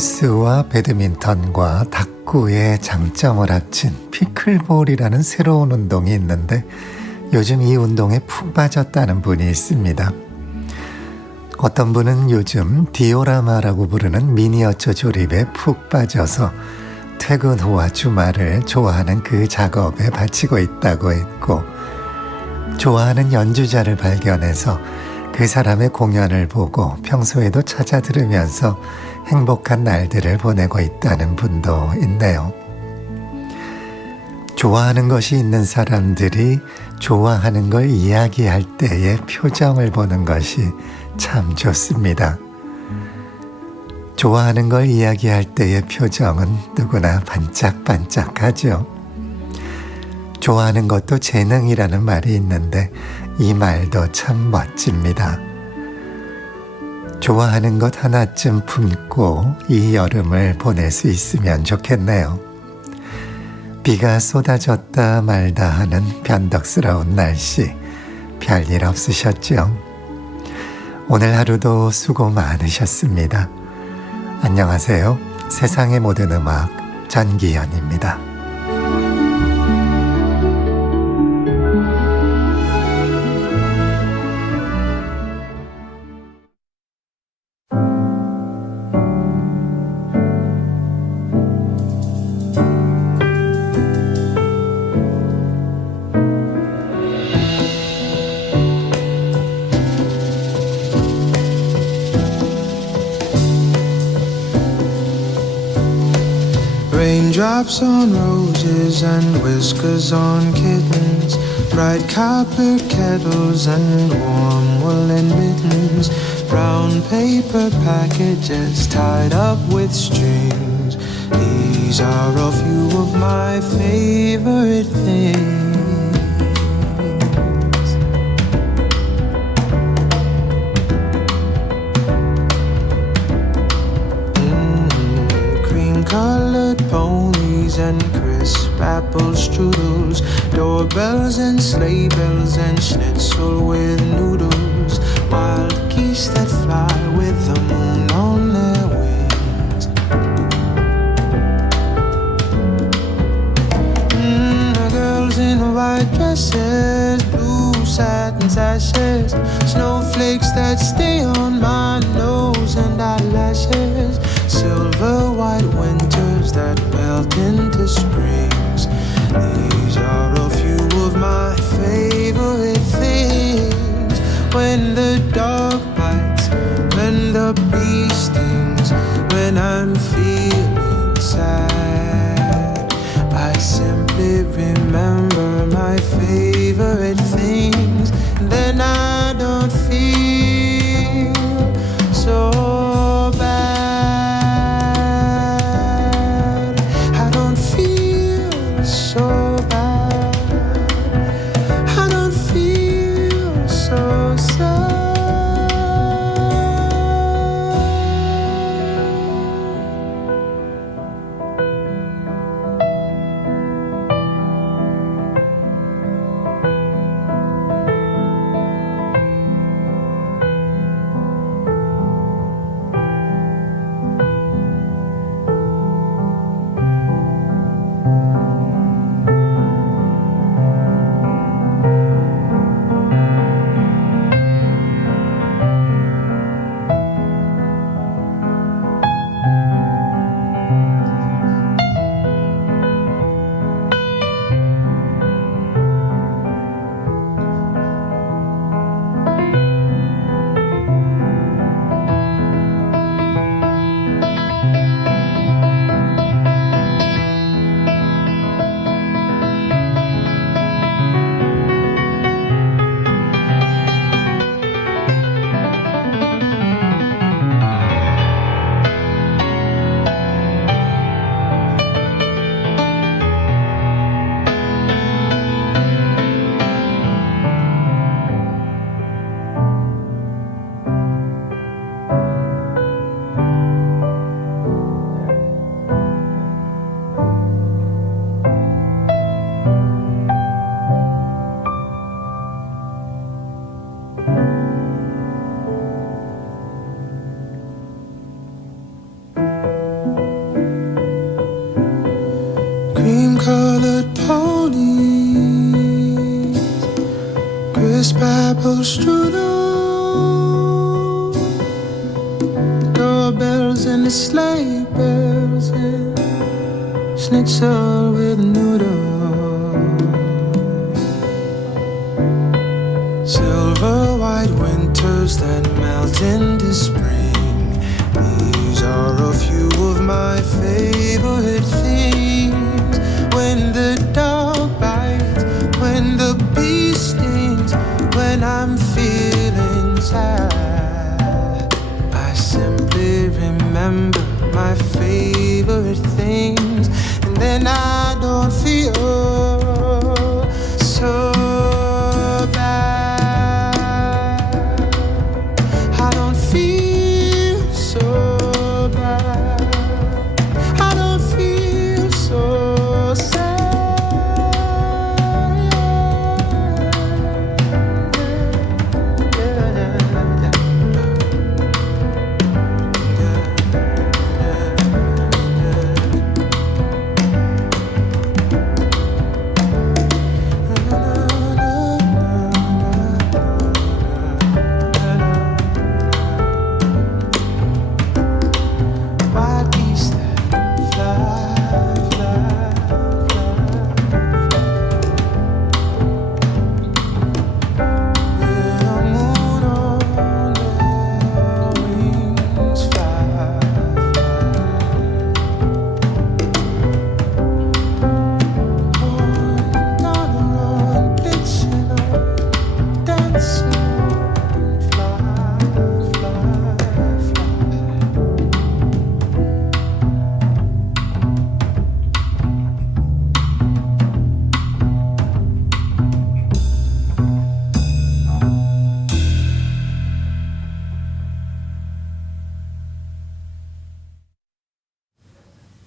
테니스와 배드민턴과 탁구의 장점을 합친 피클볼이라는 새로운 운동이 있는데 요즘 이 운동에 푹 빠졌다는 분이 있습니다. 어떤 분은 요즘 디오라마라고 부르는 미니어처 조립에 푹 빠져서 퇴근 후와 주말을 좋아하는 그 작업에 바치고 있다고 했고, 좋아하는 연주자를 발견해서 그 사람의 공연을 보고 평소에도 찾아 들으면서 행복한 날들을 보내고 있다는 분도 있네요. 좋아하는 것이 있는 사람들이 좋아하는 걸 이야기할 때의 표정을 보는 것이 참 좋습니다. 좋아하는 걸 이야기할 때의 표정은 누구나 반짝반짝하죠. 좋아하는 것도 재능이라는 말이 있는데 이 말도 참 멋집니다. 좋아하는 것 하나쯤 품고 이 여름을 보낼 수 있으면 좋겠네요. 비가 쏟아졌다 말다 하는 변덕스러운 날씨, 별일 없으셨죠? 오늘 하루도 수고 많으셨습니다. 안녕하세요. 세상의 모든 음악 전기현입니다. Raindrops on roses and whiskers on kittens, bright copper kettles and warm woolen mittens, brown paper packages tied up with strings. These are a few of my favorite things. Cream-colored ponies and crisp apple strudels, doorbells and sleigh bells and schnitzel with noodles, wild geese that fly with the moon on their wings. The girls in white dresses, blue satin sashes, snowflakes that stay on my nose and eyelashes, silver white winters that melt into springs. These are a few of my favorite things. When the dog bites, when the bee stings, when I'm feeling sad, I simply remember my favorite things. Then I don't feel so bad. So bad, I don't feel so sad. crisp apple strudel, doorbells and the sleigh bells, and schnitzel with noodles, silver white winters that melt into spring. These are a few of my favorite things. When the dog bites, when the bee stings, when I'm feeling sad, I simply remember my favorite things, and then I don't feel so bad. I don't feel so bad. I don't feel so sad. Wild geese that fly, fly, fly. With a moon on their wings, fly, fly. On down the road, blitzing on, dancing on, fly, fly, fly.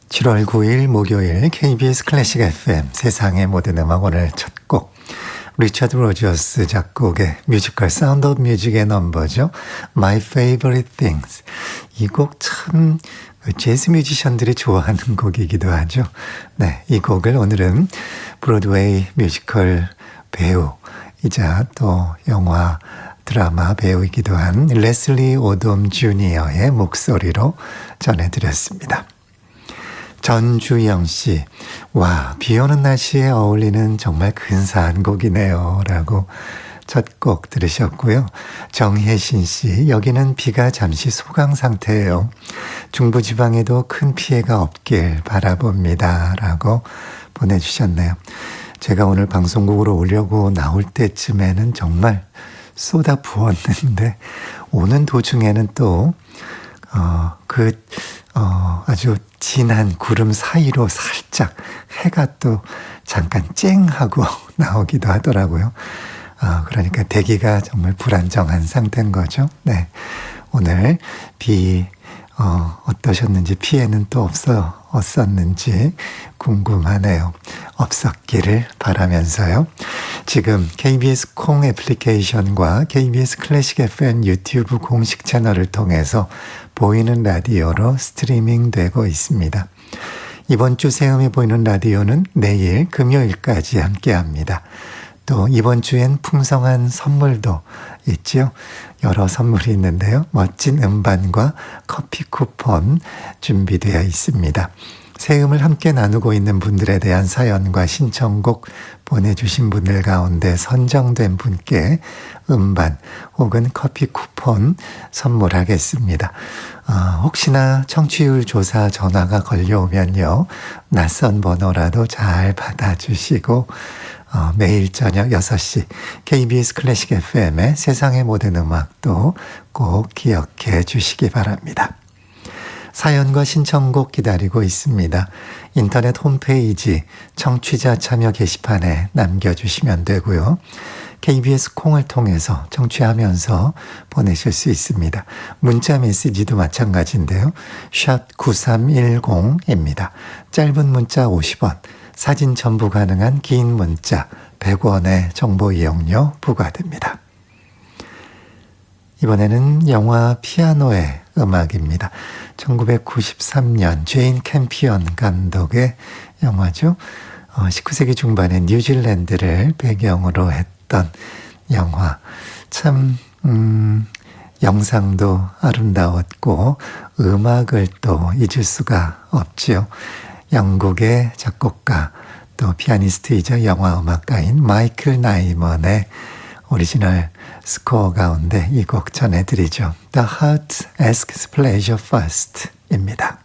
(7월 9일) 목요일 KBS 클래식 FM 세상의 모든 음악 오늘 첫 곡 리처드 로저스 작곡의 뮤지컬 사운드 오브 뮤직의 넘버죠. My Favorite Things. 이 곡 참 재즈 뮤지션들이 좋아하는 곡이기도 하죠. 네, 이 곡을 오늘은 브로드웨이 뮤지컬 배우이자 또 영화 드라마 배우이기도 한 레슬리 오돔 주니어의 목소리로 전해드렸습니다. 전주영 씨, 와, 비 오는 날씨에 어울리는 정말 근사한 곡이네요. 라고 첫 곡 들으셨고요. 정혜신 씨, 여기는 비가 잠시 소강 상태예요. 중부지방에도 큰 피해가 없길 바라봅니다. 라고 보내주셨네요. 제가 오늘 방송국으로 오려고 나올 때쯤에는 정말 쏟아 부었는데, 오는 도중에는 또, 아주 진한 구름 사이로 살짝 해가 또 잠깐 쨍하고 나오기도 하더라고요. 그러니까 대기가 정말 불안정한 상태인 거죠. 네. 오늘 비, 어떠셨는지, 피해는 또 없었는지 궁금하네요. 없었기를 바라면서요. 지금 KBS 콩 애플리케이션과 KBS 클래식 FM 유튜브 공식 채널을 통해서 보이는 라디오로 스트리밍 되고 있습니다. 이번 주 새음이 보이는 라디오는 내일 금요일까지 함께합니다. 또 이번 주엔 풍성한 선물도 있죠. 여러 선물이 있는데요. 멋진 음반과 커피 쿠폰 준비되어 있습니다. 새음을 함께 나누고 있는 분들에 대한 사연과 신청곡 보내주신 분들 가운데 선정된 분께 음반 혹은 커피 쿠폰 선물하겠습니다. 혹시나 청취율 조사 전화가 걸려오면요. 낯선 번호라도 잘 받아주시고 매일 저녁 6시 KBS 클래식 FM의 세상의 모든 음악도 꼭 기억해 주시기 바랍니다. 사연과 신청곡 기다리고 있습니다. 인터넷 홈페이지 청취자 참여 게시판에 남겨주시면 되고요. KBS 콩을 통해서 청취하면서 보내실 수 있습니다. 문자 메시지도 마찬가지인데요. 샵 9310입니다. 짧은 문자 50원, 사진 첨부 가능한 긴 문자 100원의 정보 이용료 부과됩니다. 이번에는 영화 피아노의 음악입니다. 1993년 제인 캠피언 감독의 영화죠. 19세기 중반에 뉴질랜드를 배경으로 했던 영화. 참 영상도 아름다웠고 음악을 또 잊을 수가 없지요. 영국의 작곡가 또 피아니스트이자 영화 음악가인 마이클 나이먼의 오리지널 스코어 가운데 이 곡 전해드리죠. The Heart Asks Pleasure First 입니다.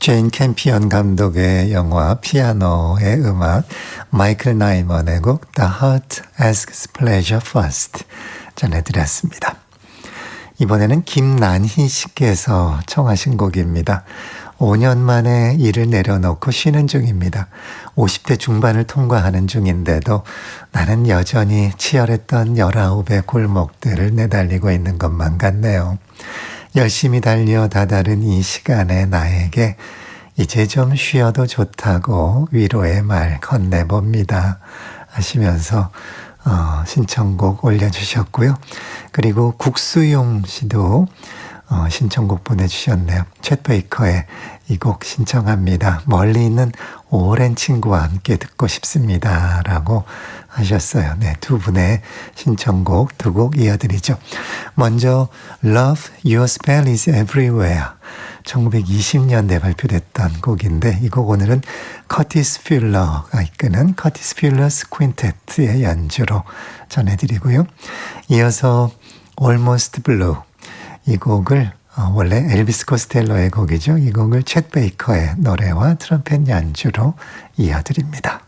제인 캠피언 감독의 영화 피아노의 음악 마이클 나이먼의 곡 The Heart Asks Pleasure First 전해드렸습니다. 이번에는 김난희 씨께서 청하신 곡입니다. 5년 만에 일을 내려놓고 쉬는 중입니다. 50대 중반을 통과하는 중인데도 나는 여전히 치열했던 19의 골목들을 내달리고 있는 것만 같네요. 열심히 달려 다다른 이 시간에 나에게 이제 좀 쉬어도 좋다고 위로의 말 건네봅니다 하시면서 신청곡 올려주셨고요. 그리고 국수용 씨도 신청곡 보내주셨네요. 챗 베이커의 이 곡 신청합니다. 멀리 있는 오랜 친구와 함께 듣고 싶습니다 라고 하셨어요. 네, 두 분의 신청곡 두 곡 이어드리죠. 먼저 Love Your Spell is Everywhere 1920년대 발표됐던 곡인데 이 곡 오늘은 커티스 퓰러가 이끄는 커티스 퓰러스 퀸테트의 연주로 전해드리고요. 이어서 Almost Blue 이 곡을 원래 엘비스 코스텔로의 곡이죠. 이 곡을 챗 베이커의 노래와 트럼펫 연주로 이어드립니다.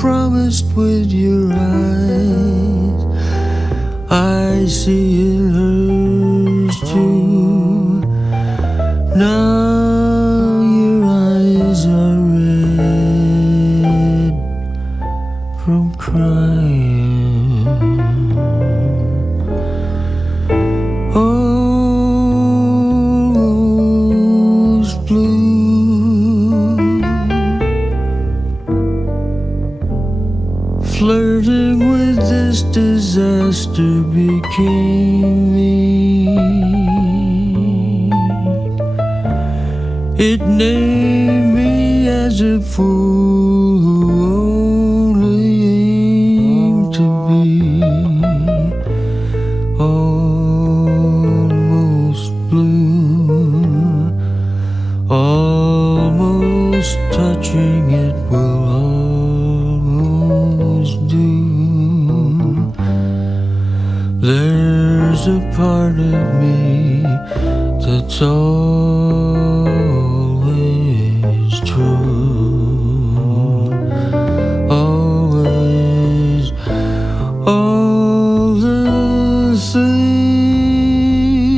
promised with your eyes, I see in hers too. Now your eyes are red from crying. Almost blue, flirting with this disaster became me. It named me as a fool who only aimed to be almost blue. Almost touching it will almost do. There's a part of me that's always true. Always, all the things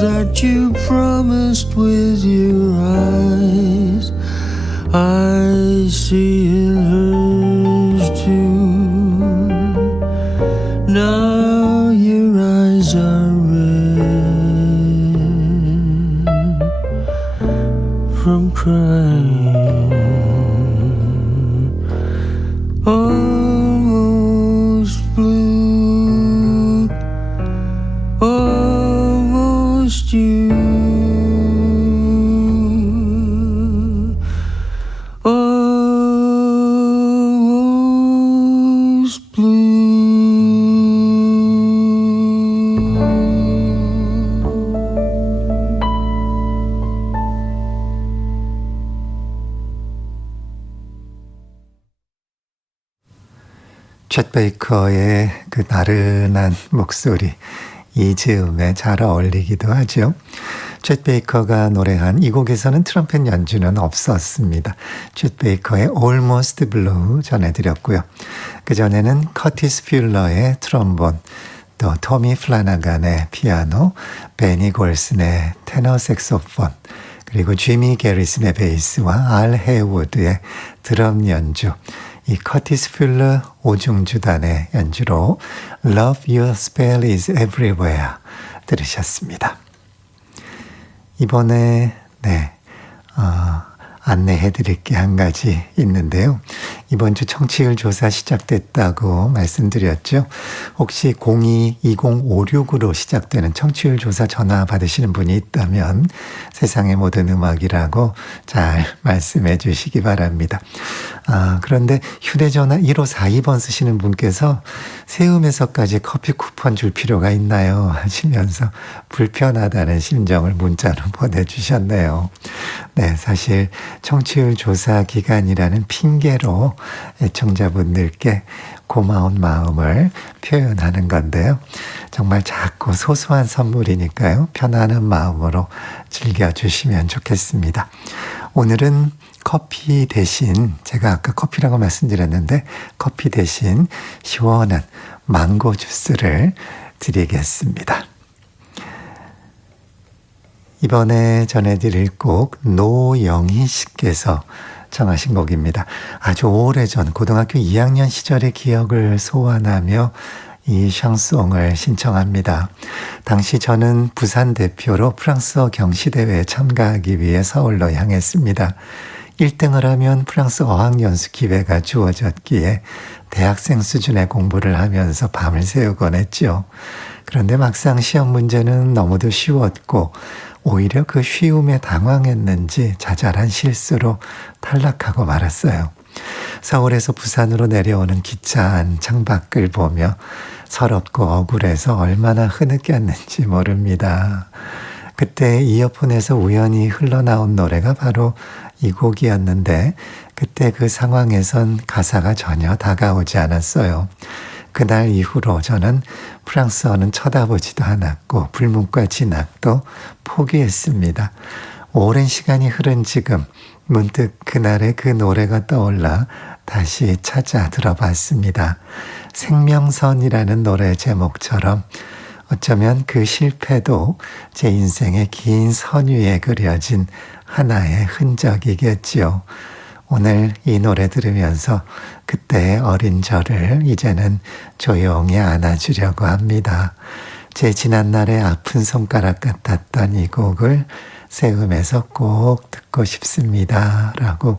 that you promised with your eyes, I see in hers too. Now your eyes are red from crying. Almost blue, almost you. Almost blue. 챗 베이커의 그 나른한 목소리, 이 즈음에 잘 어울리기도 하죠. 챗 베이커가 노래한 이 곡에서는 트럼펫 연주는 없었습니다. 챗 베이커의 Almost Blue 전해드렸고요. 그전에는 커티스 퓰러의 트럼본, 또 토미 플라나간의 피아노, 베니 골슨의 테너 색소폰, 그리고 지미 게리슨의 베이스와 알 헤이우드의 드럼 연주, 이 커티스 퓰러 오중주단의 연주로 Love Your Spell is Everywhere 들으셨습니다. 이번에 안내해 드릴 게 한 가지 있는데요. 이번 주 청취율 조사 시작됐다고 말씀드렸죠. 혹시 02-2056으로 시작되는 청취율 조사 전화 받으시는 분이 있다면 세상의 모든 음악이라고 잘 말씀해 주시기 바랍니다. 그런데 휴대전화 1542번 쓰시는 분께서 세움에서까지 커피 쿠폰 줄 필요가 있나요? 하시면서 불편하다는 심정을 문자로 보내주셨네요. 네, 사실 청취율 조사 기간이라는 핑계로 애청자분들께 고마운 마음을 표현하는 건데요. 정말 작고 소소한 선물이니까요. 편안한 마음으로 즐겨주시면 좋겠습니다. 오늘은 커피 대신, 제가 아까 커피라고 말씀드렸는데 커피 대신 시원한 망고 주스를 드리겠습니다. 이번에 전해드릴 곡 노영희 씨께서 청하신 곡입니다. 아주 오래전 고등학교 2학년 시절의 기억을 소환하며 이 샹송을 신청합니다. 당시 저는 부산 대표로 프랑스어 경시대회에 참가하기 위해 서울로 향했습니다. 1등을 하면 프랑스 어학연수 기회가 주어졌기에 대학생 수준의 공부를 하면서 밤을 새우곤 했죠. 그런데 막상 시험 문제는 너무도 쉬웠고 오히려 그 쉬움에 당황했는지 자잘한 실수로 탈락하고 말았어요. 서울에서 부산으로 내려오는 기차 안 창밖을 보며 서럽고 억울해서 얼마나 흐느꼈는지 모릅니다. 그때 이어폰에서 우연히 흘러나온 노래가 바로 이 곡이었는데 그때 그 상황에선 가사가 전혀 다가오지 않았어요. 그날 이후로 저는 프랑스어는 쳐다보지도 않았고 불문과 진학도 포기했습니다. 오랜 시간이 흐른 지금 문득 그날의 그 노래가 떠올라 다시 찾아 들어봤습니다. 생명선이라는 노래 제목처럼 어쩌면 그 실패도 제 인생의 긴 선 위에 그려진 하나의 흔적이겠지요. 오늘 이 노래 들으면서 그때의 어린 저를 이제는 조용히 안아주려고 합니다. 제 지난날의 아픈 손가락 같았던 이 곡을 새 음에서 꼭 듣고 싶습니다. 라고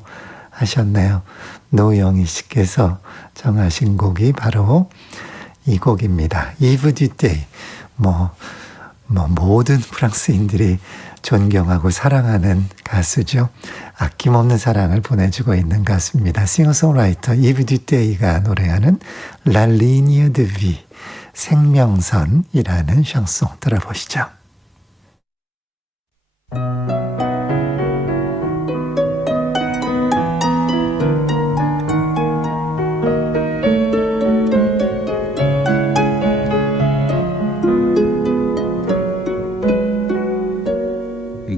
하셨네요. 노영희 씨께서 정하신 곡이 바로 이 곡입니다. 이브 듀데이. 모든 프랑스인들이 존경하고 사랑하는 가수죠. 아낌없는 사랑을 보내주고 있는 가수입니다. 싱어송라이터 이브 듀데이가 노래하는 La Ligne de Vie, 생명선이라는 샹송 들어보시죠.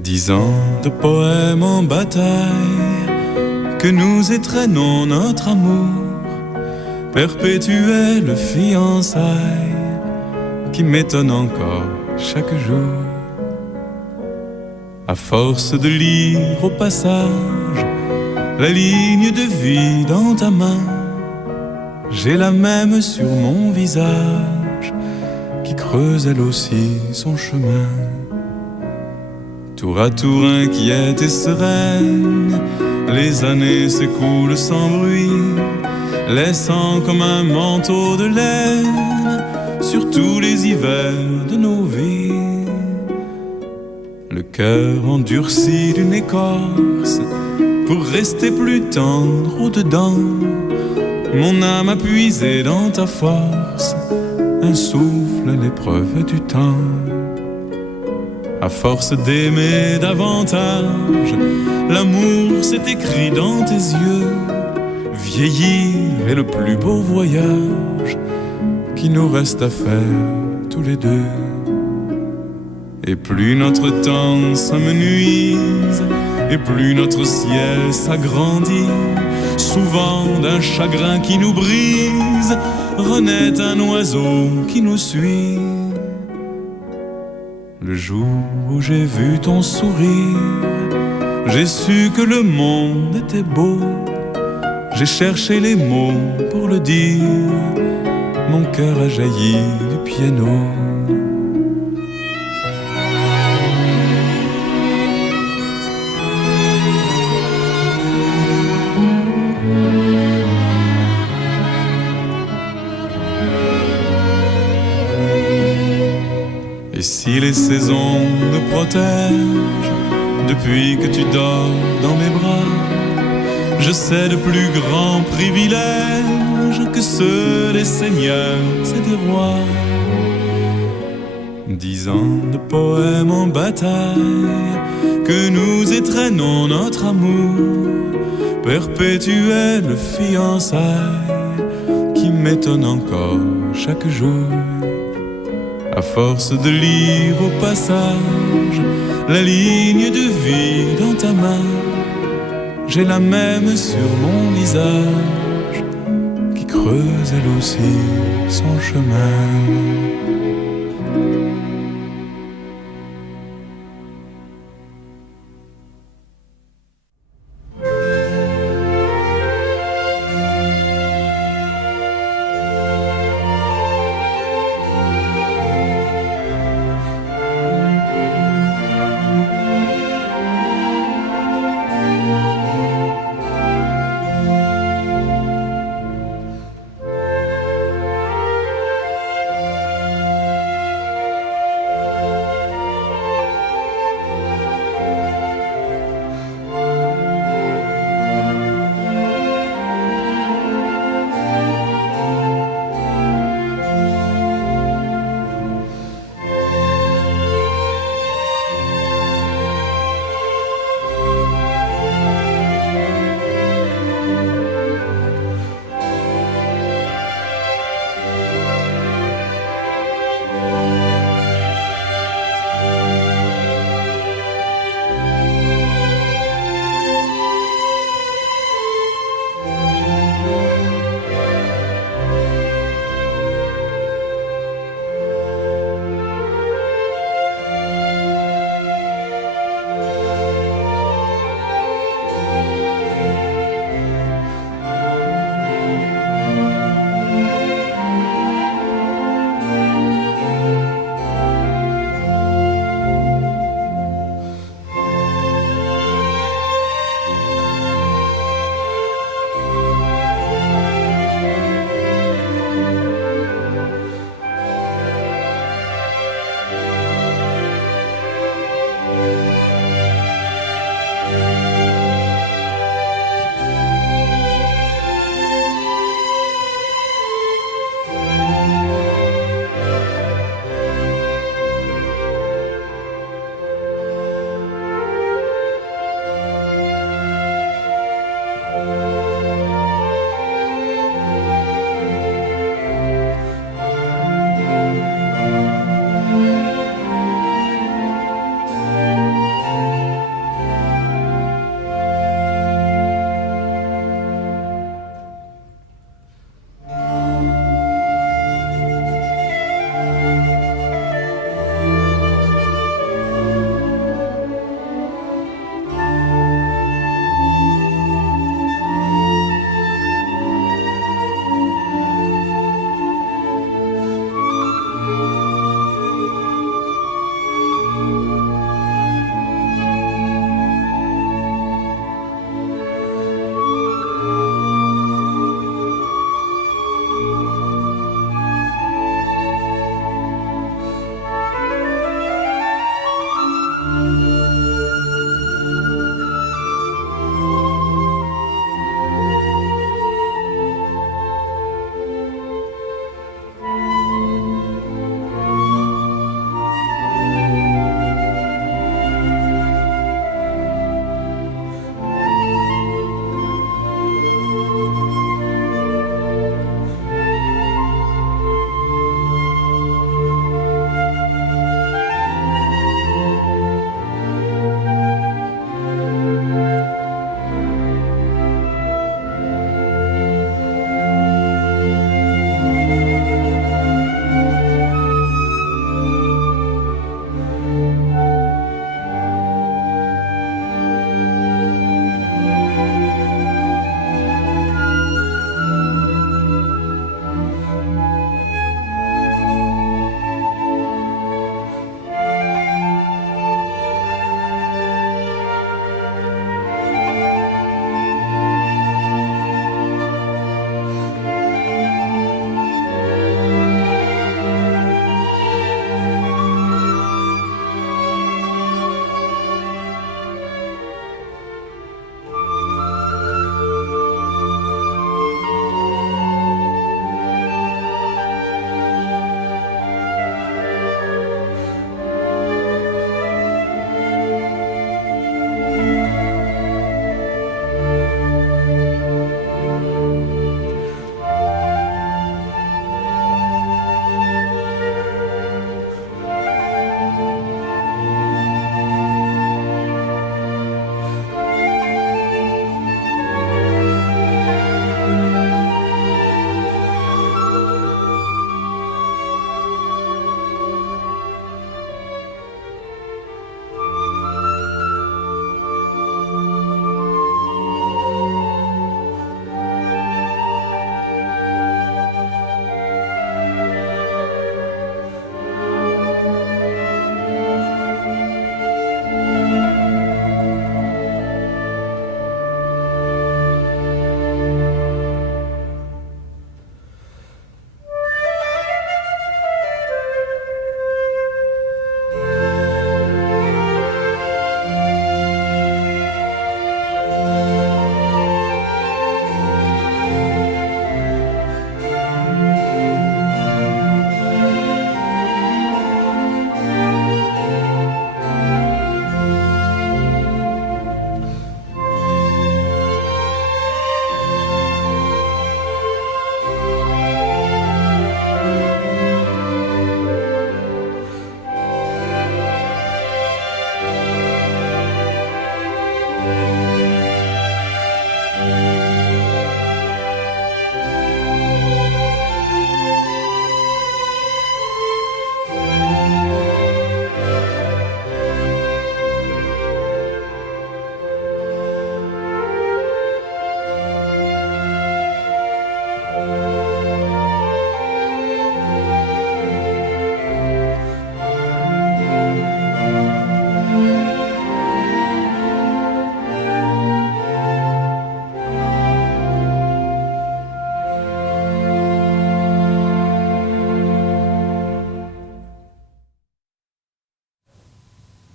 Dix ans de poèmes en bataille, que nous étreignons notre amour, perpétuelles fiançailles, qui m'étonnent encore chaque jour. À force de lire au passage la ligne de vie dans ta main, j'ai la même sur mon visage, qui creuse elle aussi son chemin. Tour à tour inquiète et sereine, les années s'écoulent sans bruit, laissant comme un manteau de laine sur tous les hivers de nos vies. Le cœur endurci d'une écorce, pour rester plus tendre au-dedans, mon âme a puisé dans ta force un souffle à l'épreuve du temps. À force d'aimer davantage, l'amour s'est écrit dans tes yeux. Vieillir est le plus beau voyage qui nous reste à faire tous les deux. Et plus notre temps s'amenuise, et plus notre ciel s'agrandit, souvent d'un chagrin qui nous brise, renaît un oiseau qui nous suit. Le jour où j'ai vu ton sourire, j'ai su que le monde était beau. J'ai cherché les mots pour le dire, mon cœur a jailli du piano. Et si les saisons me protègent, depuis que tu dors dans mes bras, je sais de plus grands privilèges que ceux des seigneurs et des rois. 10 ans de poèmes en bataille, que nous étreignons notre amour, perpétuelle fiançailles, qui m'étonne encore chaque jour. À force de lire au passage la ligne de vie dans ta main, j'ai la même sur mon visage, qui creuse elle aussi son chemin.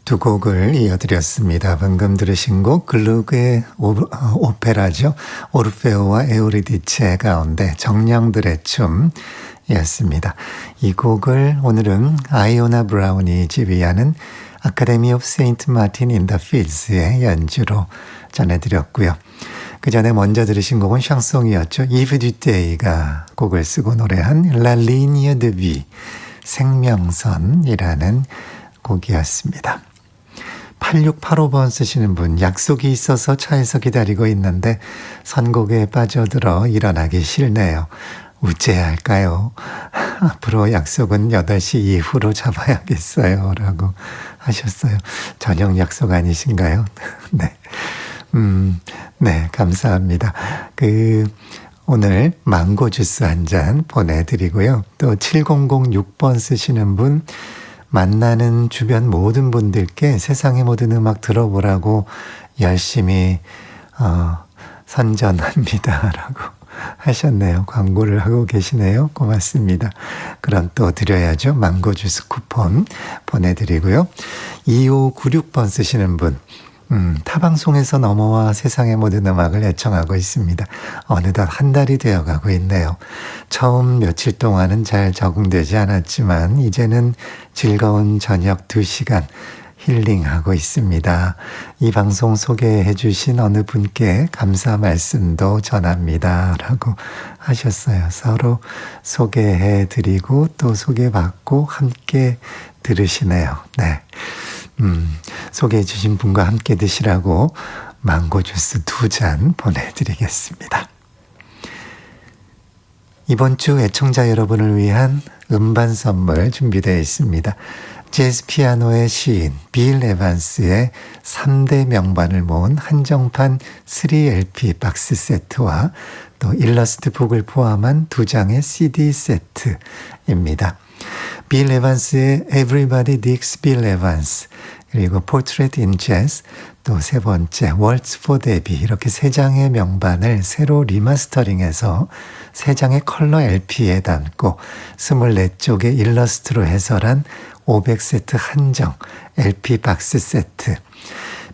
두 곡을 이어드렸습니다. 방금 들으신 곡 글루그의 오페라죠. 오르페오와 에우리디체 가운데 정령들의 춤이었습니다. 이 곡을 오늘은 아이오나 브라운이 지휘하는 아카데미 오브 세인트 마틴 인 더 필즈의 연주로 전해드렸고요. 그 전에 먼저 들으신 곡은 샹송이었죠. 이브 듀데이가 곡을 쓰고 노래한 La Ligne de Vie, 생명선이라는 곡이었습니다. 8685번 쓰시는 분, 약속이 있어서 차에서 기다리고 있는데 선곡에 빠져들어 일어나기 싫네요. 우째야 할까요? 앞으로 약속은 8시 이후로 잡아야겠어요. 라고 하셨어요. 저녁 약속 아니신가요? 네. 네, 감사합니다. 오늘 망고 주스 한 잔 보내드리고요. 또 7006번 쓰시는 분, 만나는 주변 모든 분들께 세상의 모든 음악 들어보라고 열심히 선전합니다. 라고 하셨네요. 광고를 하고 계시네요. 고맙습니다. 그럼 또 드려야죠. 망고 주스 쿠폰 보내드리고요. 2596번 쓰시는 분, 타방송에서 넘어와 세상의 모든 음악을 애청하고 있습니다. 어느덧 한 달이 되어가고 있네요. 처음 며칠 동안은 잘 적응되지 않았지만 이제는 즐거운 저녁 2시간 힐링하고 있습니다. 이 방송 소개해 주신 어느 분께 감사 말씀도 전합니다. 라고 하셨어요. 서로 소개해 드리고 또 소개받고 함께 들으시네요. 네. 소개해 주신 분과 함께 드시라고 망고 주스 2잔 보내드리겠습니다. 이번 주 애청자 여러분을 위한 음반 선물 준비되어 있습니다. 재즈 피아노의 시인 빌 에반스의 3대 명반을 모은 한정판 3LP 박스 세트와 또 일러스트 북을 포함한 2장의 CD 세트입니다. 빌 에반스의 Everybody Digs Bill Evans, 그리고 Portrait in Jazz, 또 세 번째 Waltz for Debbie, 이렇게 3장의 명반을 새로 리마스터링해서 3장의 컬러 LP에 담고 24쪽의 일러스트로 해설한 500세트 한정 LP 박스 세트,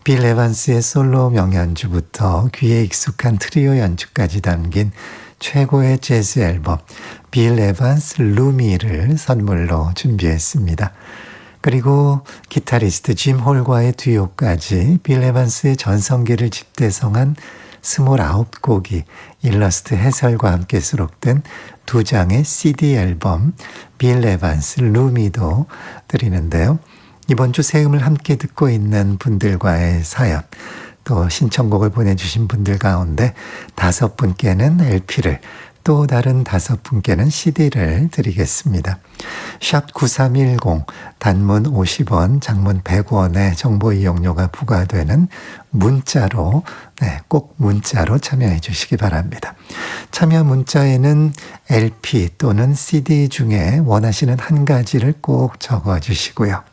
빌 에반스의 솔로 명연주부터 귀에 익숙한 트리오 연주까지 담긴 최고의 재즈 앨범 빌 에반스 루미를 선물로 준비했습니다. 그리고 기타리스트 짐 홀과의 듀오까지 빌 에반스의 전성기를 집대성한 29곡이 일러스트 해설과 함께 수록된 2장의 CD 앨범 빌 에반스 루미도 드리는데요. 이번 주 새 음을 함께 듣고 있는 분들과의 사연, 또 신청곡을 보내주신 분들 가운데 5분께는 LP를, 또 다른 5분께는 CD를 드리겠습니다. 샵 9310, 단문 50원, 장문 100원의 정보 이용료가 부과되는 문자로, 꼭 문자로 참여해 주시기 바랍니다. 참여 문자에는 LP 또는 CD 중에 원하시는 한 가지를 꼭 적어 주시고요.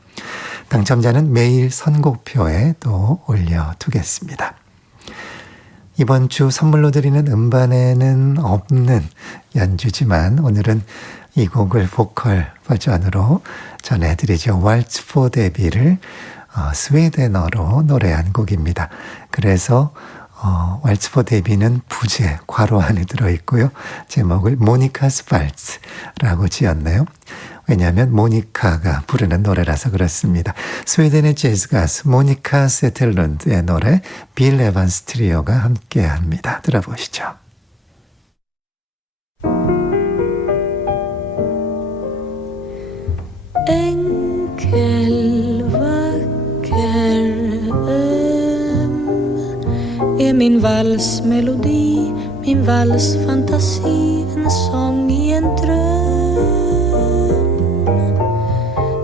당첨자는 매일 선곡표에 또 올려두겠습니다. 이번 주 선물로 드리는 음반에는 없는 연주지만 오늘은 이 곡을 보컬 버전으로 전해드리죠. Waltz for Debbie를 스웨덴어로 노래한 곡입니다. 그래서 Waltz for Debbie는 부제, 괄호 안에 들어있고요. 제목을 모니카 스발츠라고 지었네요. 왜냐하면 모니카가 부르는 노래라서 그렇습니다. 스웨덴의 재즈 가수 모니카 세텔룬드의 노래 빌 에반스 트리오가 함께합니다. 들어보시죠. Enkel, vacker, är min valsmelodi, min valsfantasi, en sång i en dröm.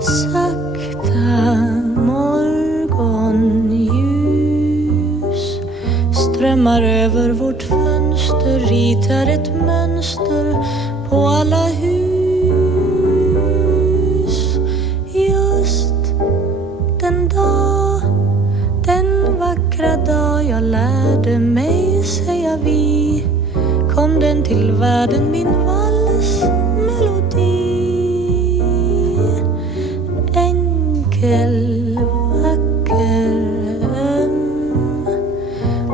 Sakta morgonljus strömmar över vårt fönster, ritar ett mönster fönster på alla hus. Just den dag, den vackra dag jag lärde mig säga vi, kom den till världen min valsmelodi. Enkel, vacker, öm,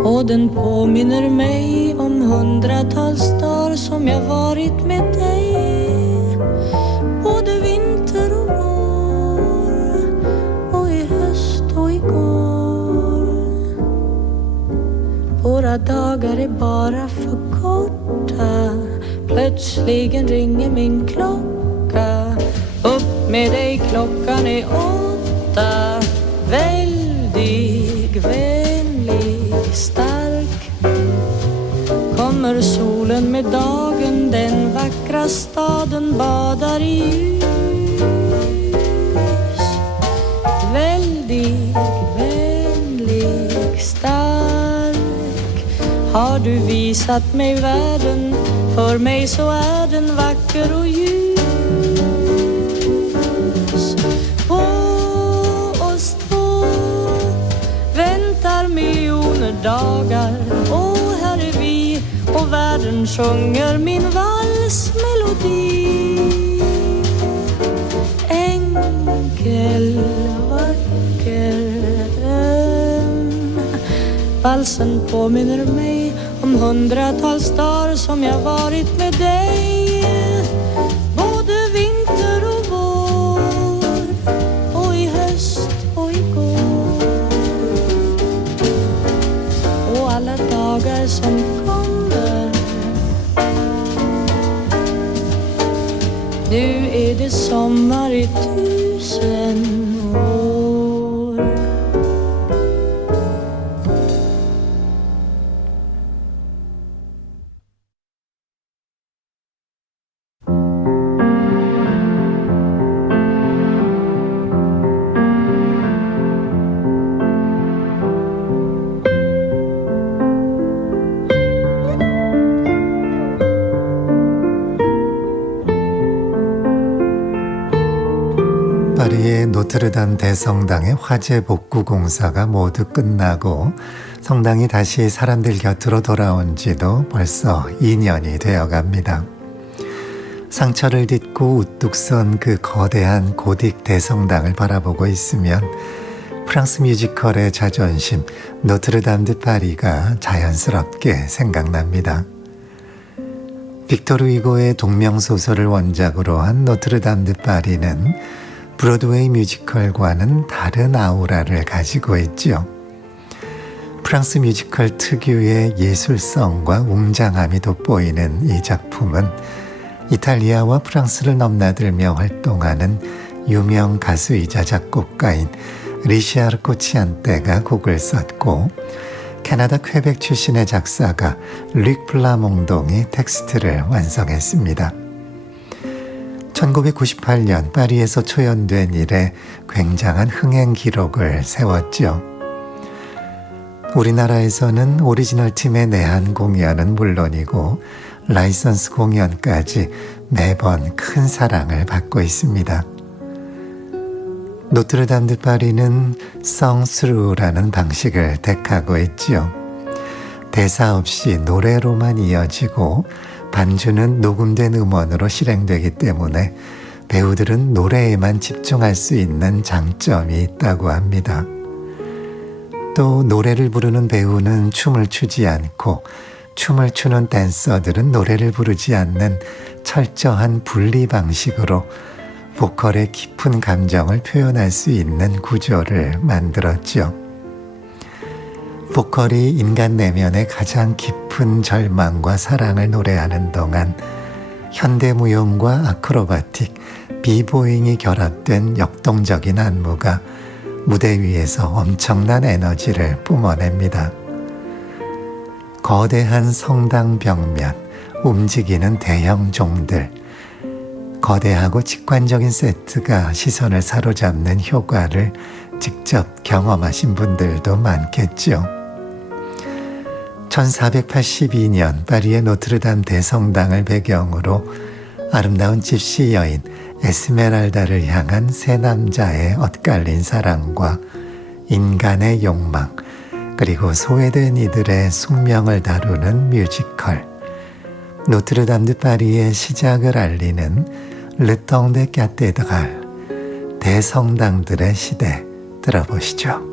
och den påminner mig om hundratals dagar som jag varit med dig. Både vinter och vår, och i höst och igår. Våra dagar är bara för korta. Plötsligen ringer min klocka. Upp med dig, klockan är 8. Väldig, vänlig, stark. Kommer solen med dagen, den vackra staden badar i ljus. Väldig, vänlig, stark. Har du visat mig världen, för mig så är den vacker och ljus. På oss två väntar miljoner dagar. Och här är vi, och världen sjunger min valsmelodi. Enkel, vacker, öm. Valsen påminner mig om hundratals dagar som jag varit med dig. Både vinter och vår, och i höst och igår. Och alla dagar som kommer. Nu är det sommar i 1000 år. 파리의 노트르담 대성당의 화재 복구 공사가 모두 끝나고 성당이 다시 사람들 곁으로 돌아온 지도 벌써 2년이 되어갑니다. 상처를 딛고 우뚝 선 그 거대한 고딕 대성당을 바라보고 있으면 프랑스 뮤지컬의 자존심 노트르담 드 파리가 자연스럽게 생각납니다. 빅토르 위고의 동명소설을 원작으로 한 노트르담 드 파리는 브로드웨이 뮤지컬과는 다른 아우라를 가지고 있지요. 프랑스 뮤지컬 특유의 예술성과 웅장함이 돋보이는 이 작품은 이탈리아와 프랑스를 넘나들며 활동하는 유명 가수이자 작곡가인 리시아르 코치안테가 곡을 썼고 캐나다 퀘벡 출신의 작사가 릭 플라몽동이 텍스트를 완성했습니다. 1998년 파리에서 초연된 이래 굉장한 흥행 기록을 세웠죠. 우리나라에서는 오리지널 팀의 내한 공연은 물론이고 라이선스 공연까지 매번 큰 사랑을 받고 있습니다. 노트르담 드 파리는 성스루라는 방식을 택하고 있지요. 대사 없이 노래로만 이어지고 반주는 녹음된 음원으로 실행되기 때문에 배우들은 노래에만 집중할 수 있는 장점이 있다고 합니다. 또 노래를 부르는 배우는 춤을 추지 않고 춤을 추는 댄서들은 노래를 부르지 않는 철저한 분리 방식으로 보컬의 깊은 감정을 표현할 수 있는 구조를 만들었죠. 보컬이 인간 내면의 가장 깊은 절망과 사랑을 노래하는 동안 현대무용과 아크로바틱, 비보잉이 결합된 역동적인 안무가 무대 위에서 엄청난 에너지를 뿜어냅니다. 거대한 성당 벽면, 움직이는 대형 종들, 거대하고 직관적인 세트가 시선을 사로잡는 효과를 직접 경험하신 분들도 많겠죠. 1482년 파리의 노트르담 대성당을 배경으로 아름다운 집시 여인 에스메랄다를 향한 세 남자의 엇갈린 사랑과 인간의 욕망, 그리고 소외된 이들의 숙명을 다루는 뮤지컬 노트르담 드 파리의 시작을 알리는 르통 데 카테드랄, 대성당들의 시대 들어보시죠.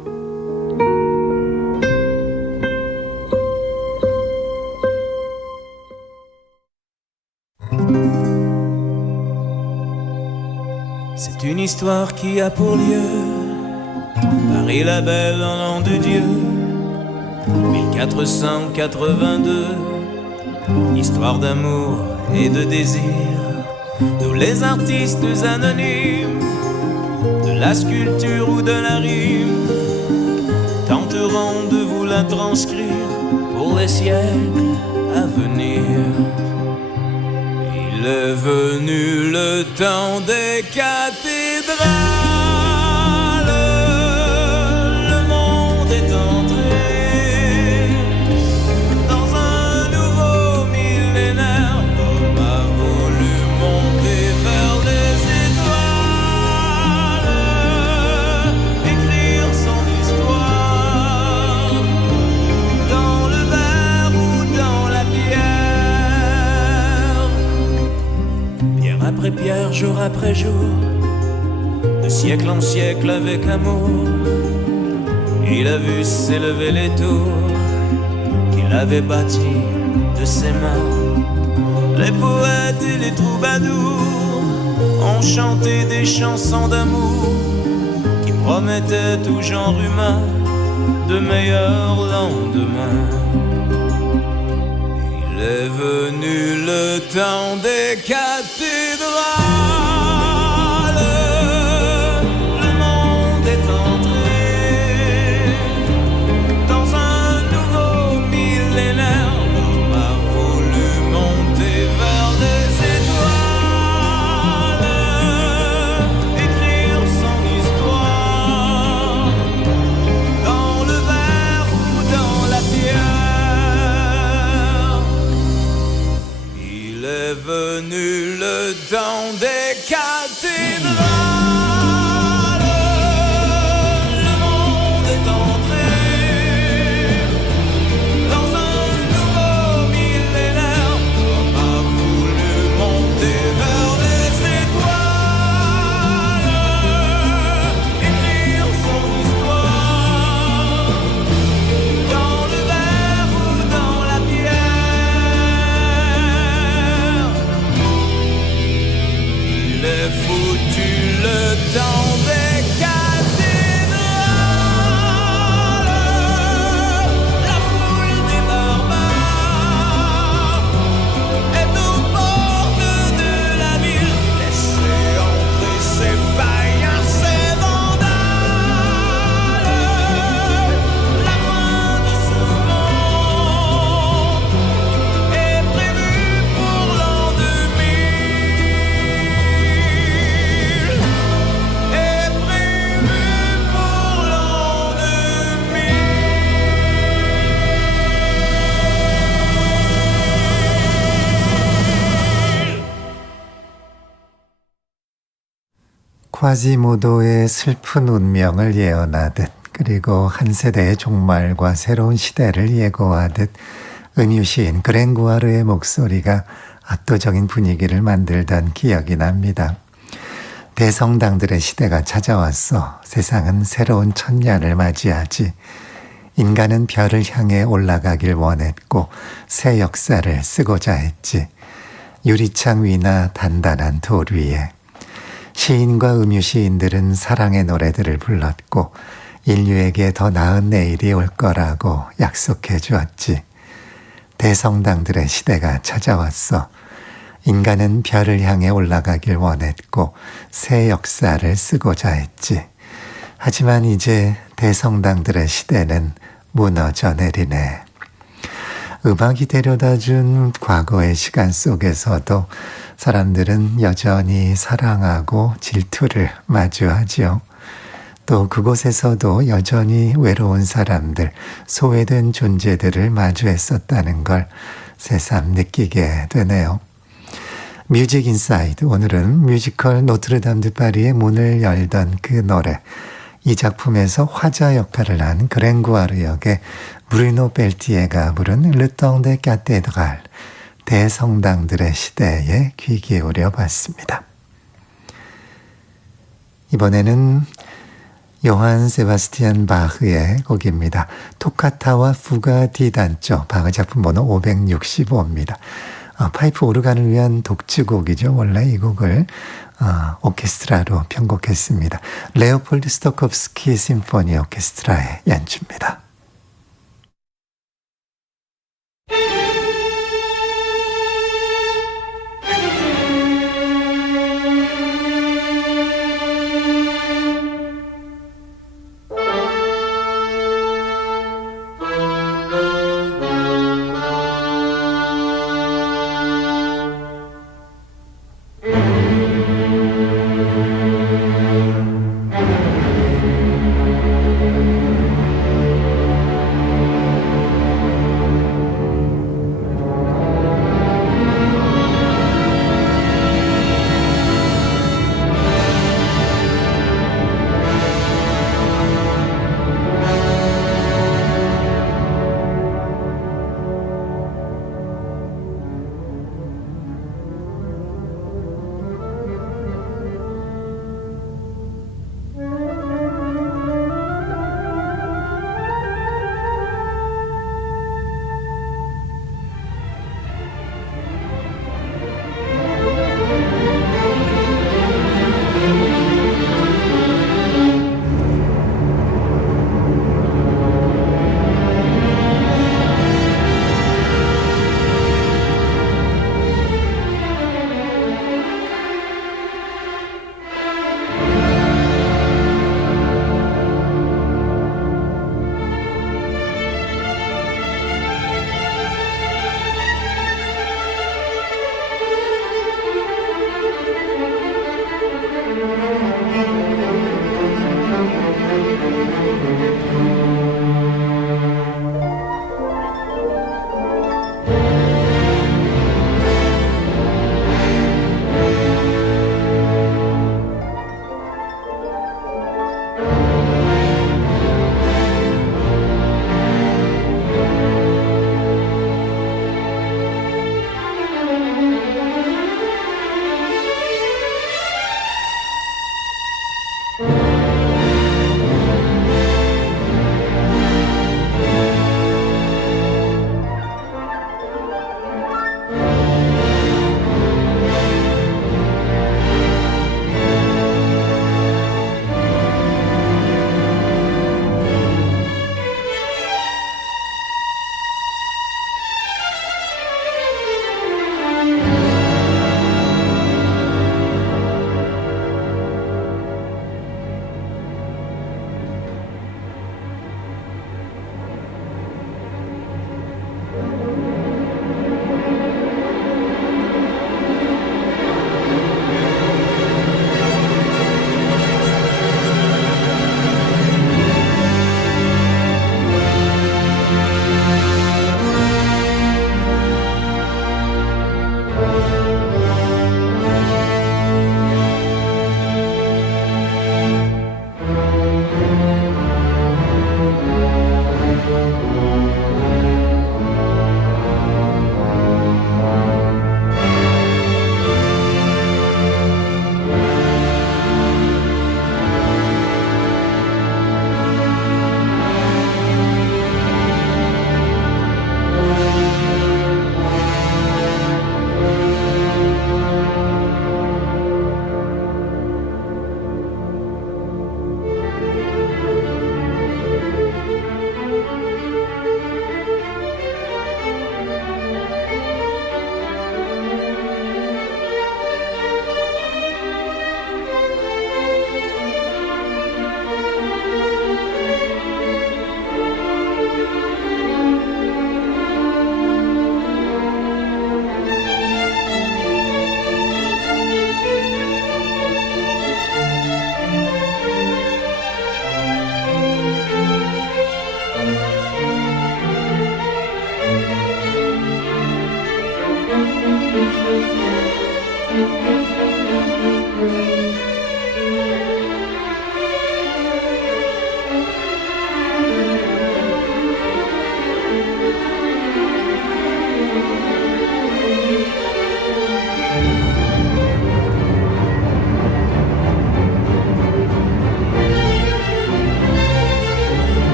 C'est une histoire qui a pour lieu Paris la belle en l'an de Dieu 1482. Histoire d'amour et de désir. Nous les artistes anonymes de la sculpture ou de la rime tenterons de vous la transcrire pour les siècles à venir. Il est venu le temps des cathédrales. Le monde est entré dans un nouveau millénaire. L'homme a voulu monter vers les étoiles, écrire son histoire dans le verre ou dans la pierre. Pierre après pierre, jour après jour, de siècle en siècle avec amour, il a vu s'élever les tours qu'il avait bâties de ses mains. Les poètes et les troubadours ont chanté des chansons d'amour qui promettaient tout genre humain de meilleurs lendemains. Il est venu le temps des cathédrales. Le monde est entré dans un nouveau millénaire. L'homme a voulu monter vers les étoiles, écrire son histoire dans le verre ou dans la pierre. Il est venu le temps des cathédrales. Le monde est entré dans un nouveau millénaire. L'homme a voulu monter vers les étoiles, écrire son histoire dans le verre ou dans la pierre. Il est foutu le temps des cathédrales. La foule des barbares est aux portes de la ville. Laissez entrer ces païens, ces vandales. La fin de ce monde est prévue pour l'an 2000. Est prévue pour l'an 2000. 콰지모도의 슬픈 운명을 예언하듯, 그리고 한 세대의 종말과 새로운 시대를 예고하듯 음유시인 그랭구아르의 목소리가 압도적인 분위기를 만들던 기억이 납니다. 대성당들의 시대가 찾아왔어. 세상은 새로운 천년을 맞이하지. 인간은 별을 향해 올라가길 원했고 새 역사를 쓰고자 했지. 유리창 위나 단단한 돌 위에. 시인과 음유시인들은 사랑의 노래들을 불렀고 인류에게 더 나은 내일이 올 거라고 약속해 주었지. 대성당들의 시대가 찾아왔어. 인간은 별을 향해 올라가길 원했고 새 역사를 쓰고자 했지. 하지만 이제 대성당들의 시대는 무너져 내리네. 음악이 데려다준 과거의 시간 속에서도 사람들은 여전히 사랑하고 질투를 마주하지요. 또 그곳에서도 여전히 외로운 사람들, 소외된 존재들을 마주했었다는 걸 새삼 느끼게 되네요. 뮤직 인사이드, 오늘은 뮤지컬 노트르담 드 파리의 문을 열던 그 노래, 이 작품에서 화자 역할을 한 그랭구아르 역의 브루노 벨티에가 부른 Le Temps des Cathédrales, 대성당들의 시대에 귀 기울여 봤습니다. 이번에는 요한 세바스티안 바흐의 곡입니다. 토카타와 푸가 디 단조, 바흐 작품 번호 565입니다. 파이프 오르간을 위한 독주곡이죠. 원래 이 곡을 오케스트라로 편곡했습니다. 레오폴드 스토캅스키 심포니 오케스트라의 연주입니다.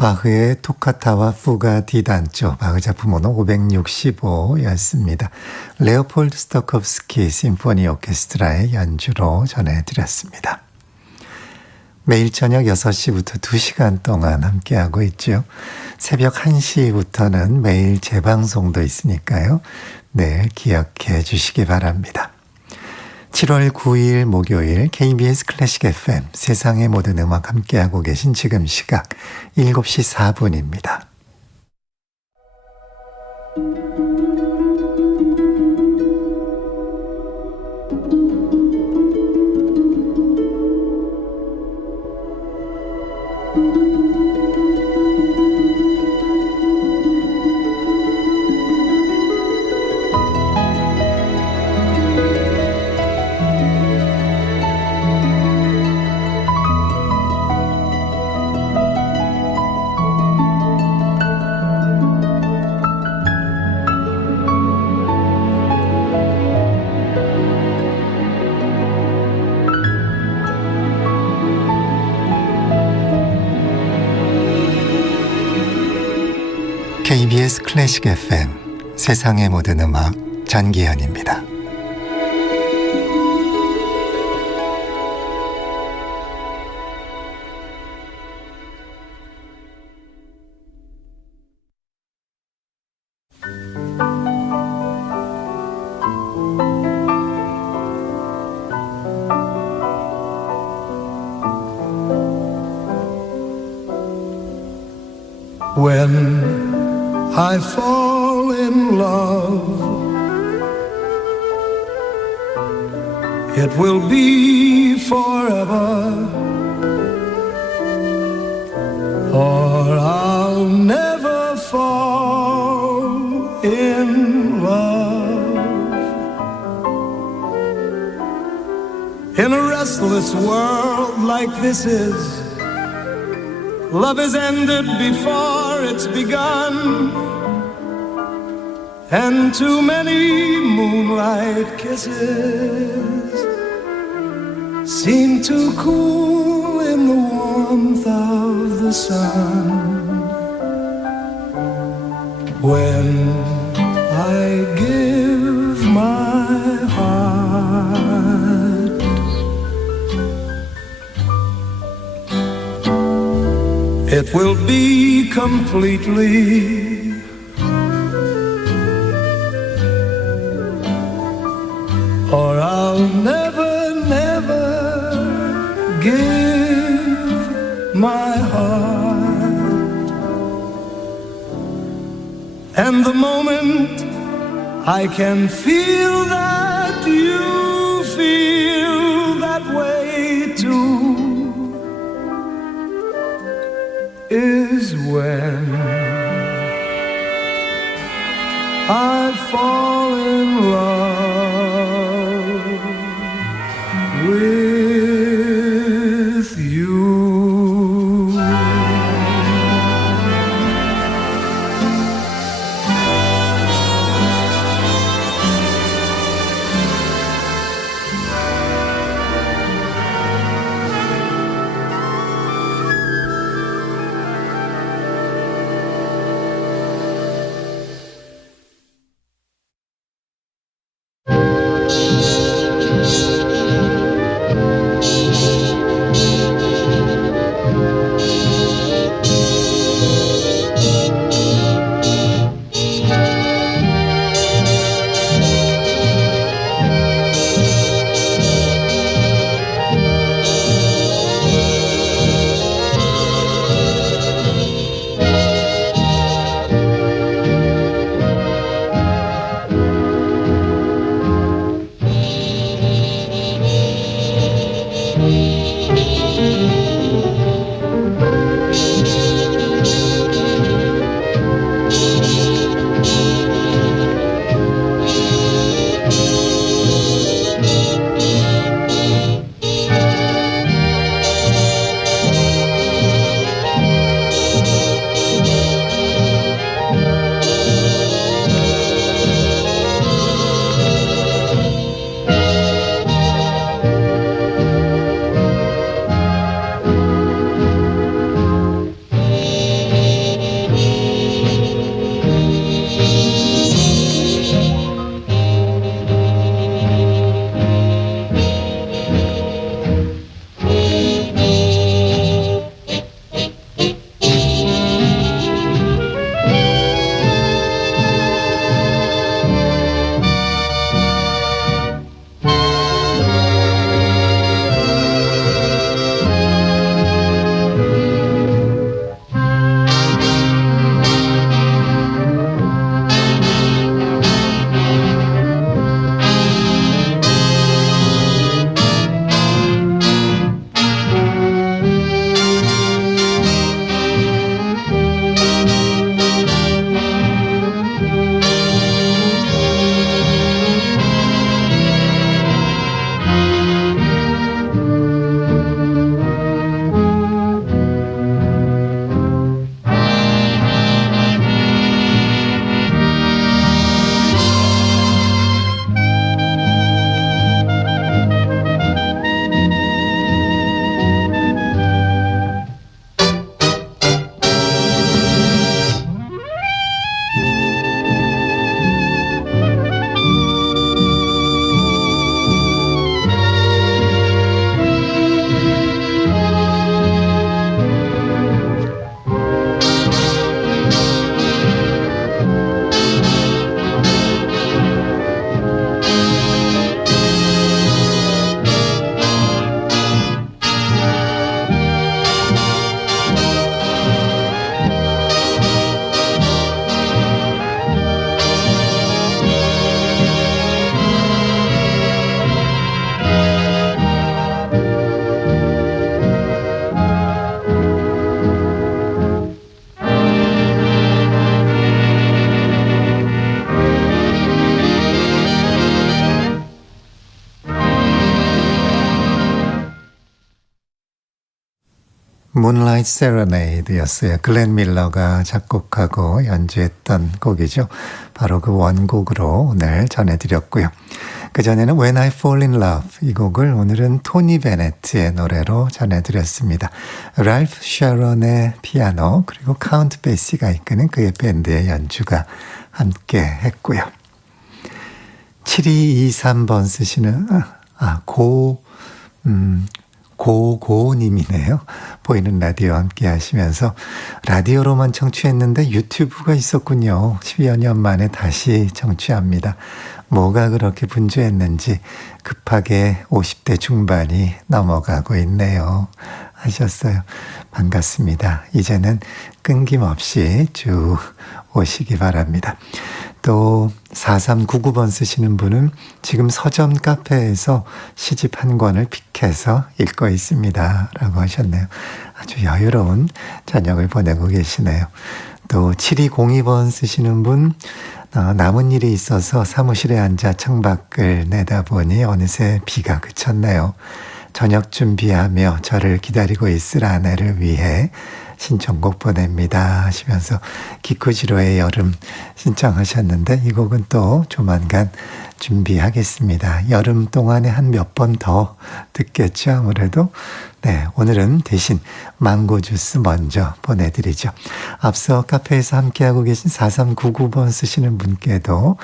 바흐의 토카타와 푸가 디단조, 바흐 작품 번호 565였습니다. 레오폴드 스토캅스키 심포니 오케스트라의 연주로 전해드렸습니다. 매일 저녁 6시부터 2시간 동안 함께하고 있죠. 새벽 1시부터는 매일 재방송도 있으니까요. 내일 기억해 주시기 바랍니다. 7월 9일 목요일 KBS 클래식 FM 세상의 모든 음악 함께하고 계신 지금 시각 7시 4분입니다. KBS 클래식 FM 세상의 모든 음악 전기현입니다. When I fall in love, it will be forever, or I'll never fall in love. In a restless world like this is, love is ended before it's begun, and too many moonlight kisses seem to cool in the warmth of the sun. When I give my heart, it will be completely, or I'll never, never give my heart. And the moment I can feel that you feel that way too is when I fall in love with Moonlight Serenade였어요. 글렌 밀러가 작곡하고 연주했던 곡이죠. 바로 그 원곡으로 오늘 전해드렸고요. 그전에는 When I Fall in Love 이 곡을 오늘은 토니 베네트의 노래로 전해드렸습니다. 랄프 샤런의 피아노 그리고 카운트 베이시가 이끄는 그의 밴드의 연주가 함께 했고요. 7223번 쓰시는 고고님이네요. 보이는 라디오 함께 하시면서 라디오로만 청취했는데 유튜브가 있었군요. 10여 년 만에 다시 청취합니다. 뭐가 그렇게 분주했는지 급하게 50대 중반이 넘어가고 있네요. 하셨어요. 반갑습니다. 이제는 끊김없이 쭉 오시기 바랍니다. 또 4399번 쓰시는 분은 지금 서점 카페에서 시집 한 권을 픽해서 읽고 있습니다. 라고 하셨네요. 아주 여유로운 저녁을 보내고 계시네요. 또 7202번 쓰시는 분 남은 일이 있어서 사무실에 앉아 창밖을 내다보니 어느새 비가 그쳤네요. 저녁 준비하며 저를 기다리고 있을 아내를 위해 신청곡 보냅니다 하시면서 기쿠지로의 여름 신청하셨는데 이 곡은 또 조만간 준비하겠습니다. 여름 동안에 한 몇 번 더 듣겠죠 아무래도. 네, 오늘은 대신 망고 주스 먼저 보내드리죠. 앞서 카페에서 함께하고 계신 4399번 쓰시는 분께도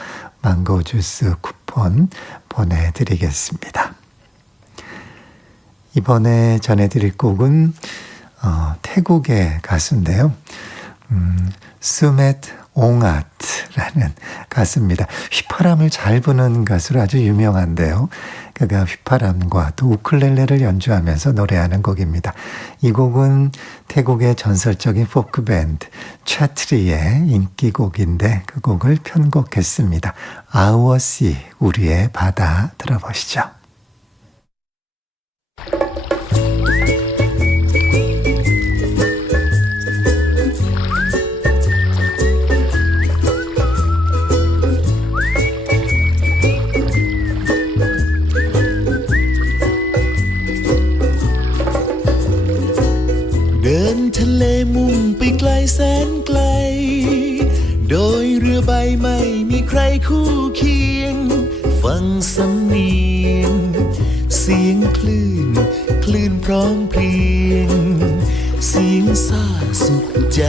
망고 주스 쿠폰 보내드리겠습니다. 이번에 전해드릴 곡은 태국의 가수인데요. 수메트 옹아트라는 가수입니다. 휘파람을 잘 부는 가수로 아주 유명한데요. 그가 휘파람과 또 우쿨렐레를 연주하면서 노래하는 곡입니다. 이 곡은 태국의 전설적인 포크 밴드 차트리의 인기곡인데 그 곡을 편곡했습니다. Our Sea, 우리의 바다 들어보시죠.เดินทะเลมุ่งไปไกลแสนไกลโดยเรือใบไม่มีใครคู่เคียงฟังสำเนียงเสียงคลื่นพร้อมเพรียงเสียงซาสุขใจ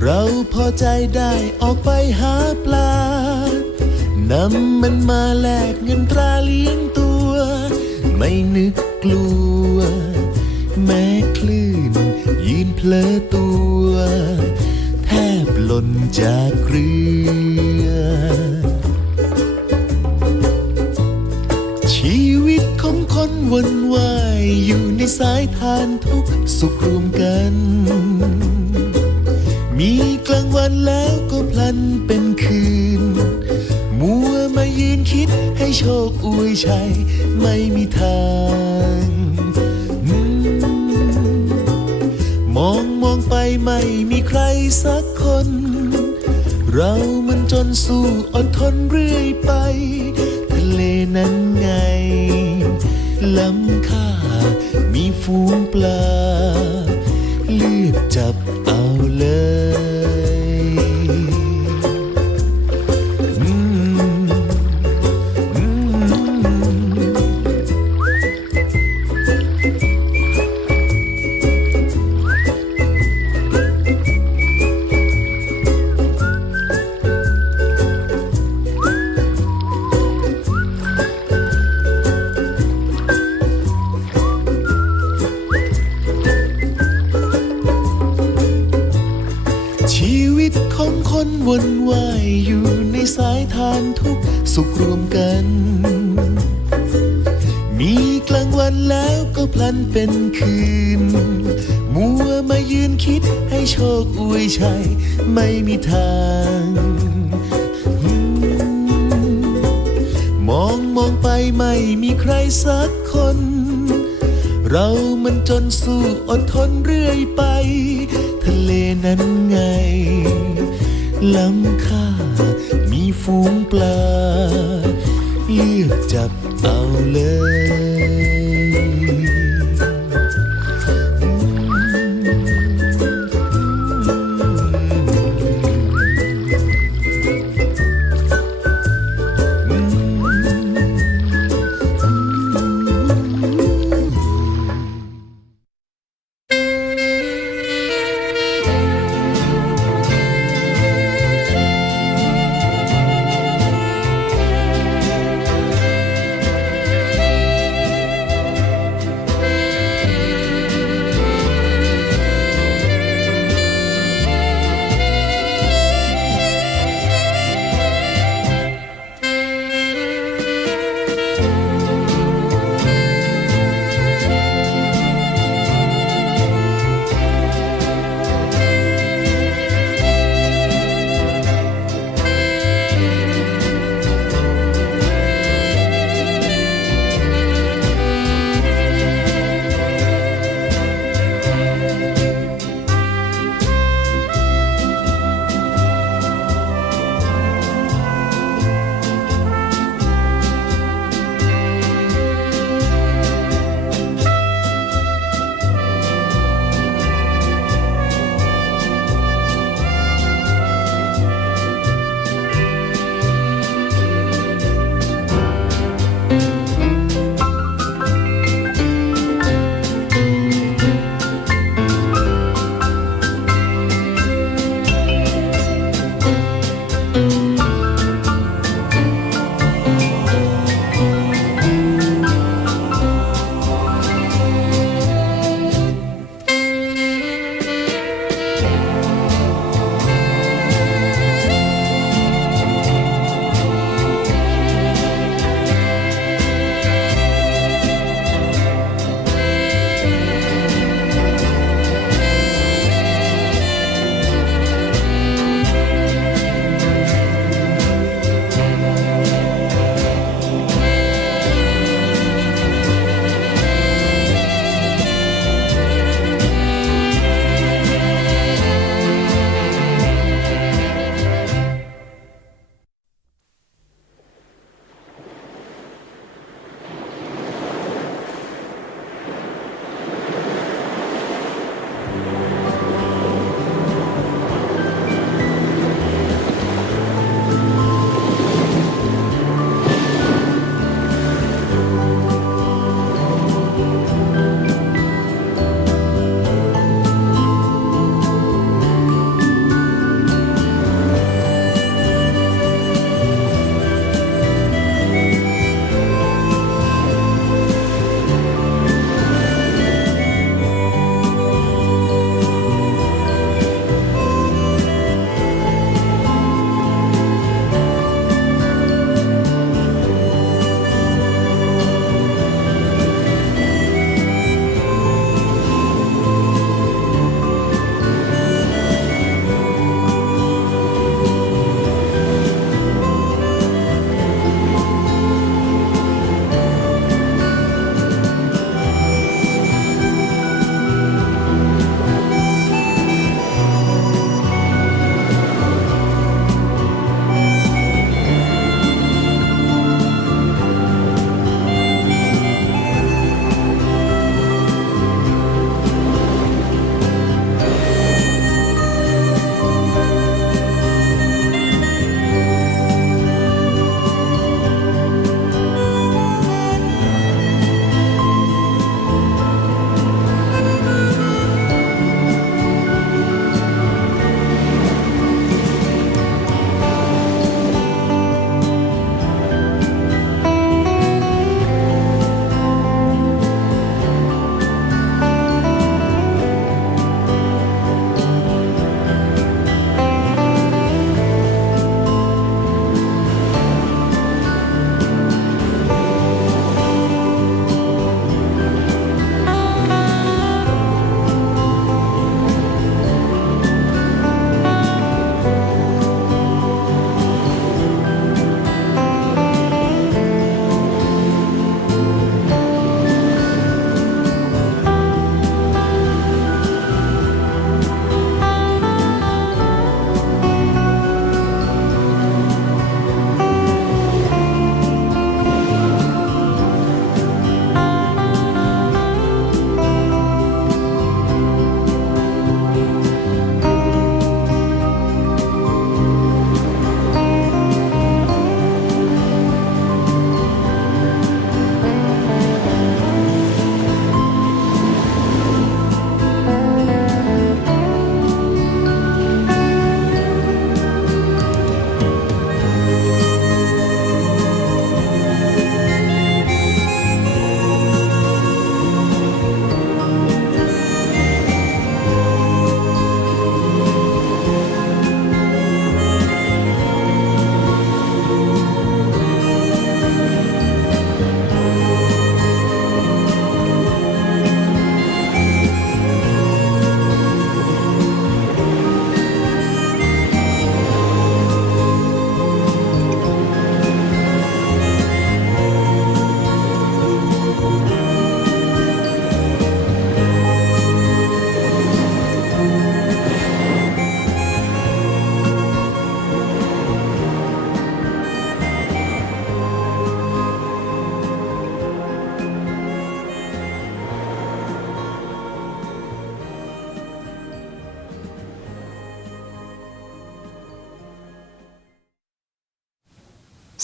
เราพอใจได้ออกไปหาปลานำมันมาแลกเงินตราเลี้ยงตัวไม่นึกกลัวแม้คลื่นยืนเพลอตัวแทบหล่นจากเรือชีวิตของคนวนวายอยู่ในสายทานทุกข์สุขรวมกันมีกลางวันแล้วก็พลันเป็นคืนมัวมายืนคิดให้โชคอวยชัยไม่มีทางมองไปไม่มีใครสักคนเรามันจนสู้อดทนเรื่อยไปทะเลนั้นไงล้ำค่ามีฝูงปลาเลือกจับเอาเลยวนว่ายอยู่ในสายทานทุกสุขรวมกันมีกลางวันแล้วก็พลันเป็นคืนมัวมายืนคิดให้โชคอวยชัยไม่มีทางมองไปไม่มีใครสักคนเรามันจนสู้อดทนเรื่อยไปทะเลนั้นไงล้ำค่ามีฝ ฝูงปลาเลือกจับเอาเลย 「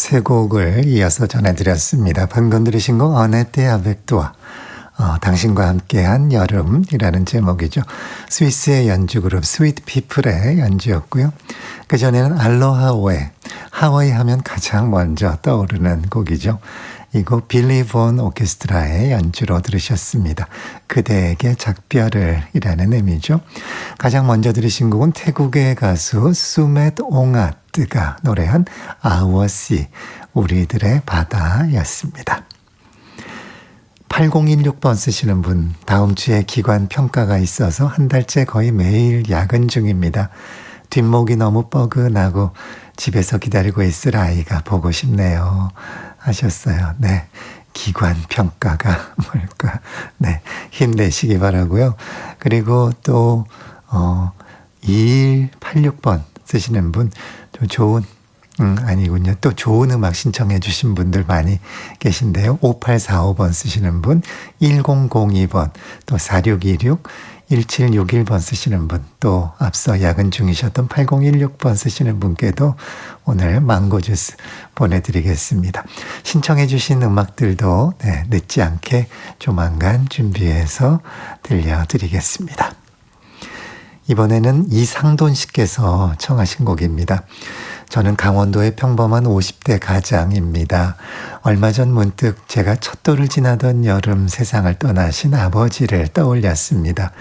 세 곡을 이어서 전해드렸습니다. 방금 들으신 곡 어네테 아벡도아, 당신과 함께한 여름이라는 제목이죠. 스위스의 연주그룹 스위트 피플의 연주였고요. 그전에는 알로하오에, 하와이 하면 가장 먼저 떠오르는 곡이죠. 이 곡 빌리 본 오케스트라의 연주로 들으셨습니다. 그대에게 작별을 이라는 의미죠. 가장 먼저 들으신 곡은 태국의 가수 수멧 옹아뜨가 노래한 아워시, 우리들의 바다였습니다. 8016번 쓰시는 분, 다음 주에 기관 평가가 있어서 한 달째 거의 매일 야근 중입니다. 뒷목이 너무 뻐근하고 집에서 기다리고 있을 아이가 보고 싶네요 하셨어요. 네, 기관 평가가 뭘까? 네, 힘내시기 바라고요. 그리고 또 2186번 쓰시는 분, 좀 좋은 아니군요. 또 좋은 음악 신청해 주신 분들 많이 계신데요. 5845번 쓰시는 분, 1002번, 또 4626, 1761번 쓰시는 분, 또 앞서 야근 중이셨던 8016번 쓰시는 분께도 오늘 망고 주스 보내드리겠습니다. 신청해 주신 음악들도 늦지 않게 조만간 준비해서 들려드리겠습니다. 이번에는 이상돈 씨께서 청하신 곡입니다. 저는 강원도의 평범한 50대 가장입니다. 얼마 전 문득 제가 첫 돌을 지나던 여름 세상을 떠나신 아버지를 떠올렸습니다.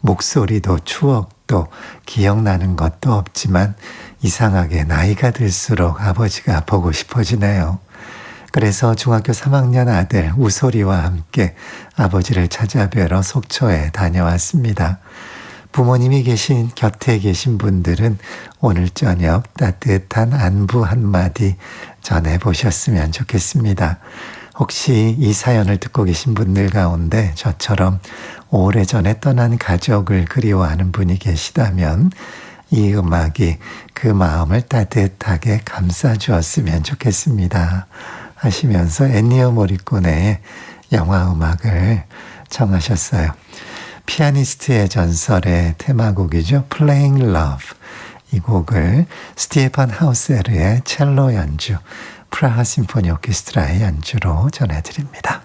목소리도 추억도 기억나는 것도 없지만 이상하게 나이가 들수록 아버지가 보고 싶어지네요. 그래서 중학교 3학년 아들 우소리와 함께 아버지를 찾아뵈러 속초에 다녀왔습니다. 부모님이 곁에 계신 분들은 오늘 저녁 따뜻한 안부 한마디 전해보셨으면 좋겠습니다. 혹시 이 사연을 듣고 계신 분들 가운데 저처럼 오래전에 떠난 가족을 그리워하는 분이 계시다면 이 음악이 그 마음을 따뜻하게 감싸주었으면 좋겠습니다 하시면서 엔니오 모리코네의 영화 음악을 청하셨어요. 피아니스트의 전설의 테마곡이죠. Playing Love. 이 곡을 스티에판 하우세르의 첼로 연주, 프라하 심포니 오케스트라의 연주로 전해드립니다.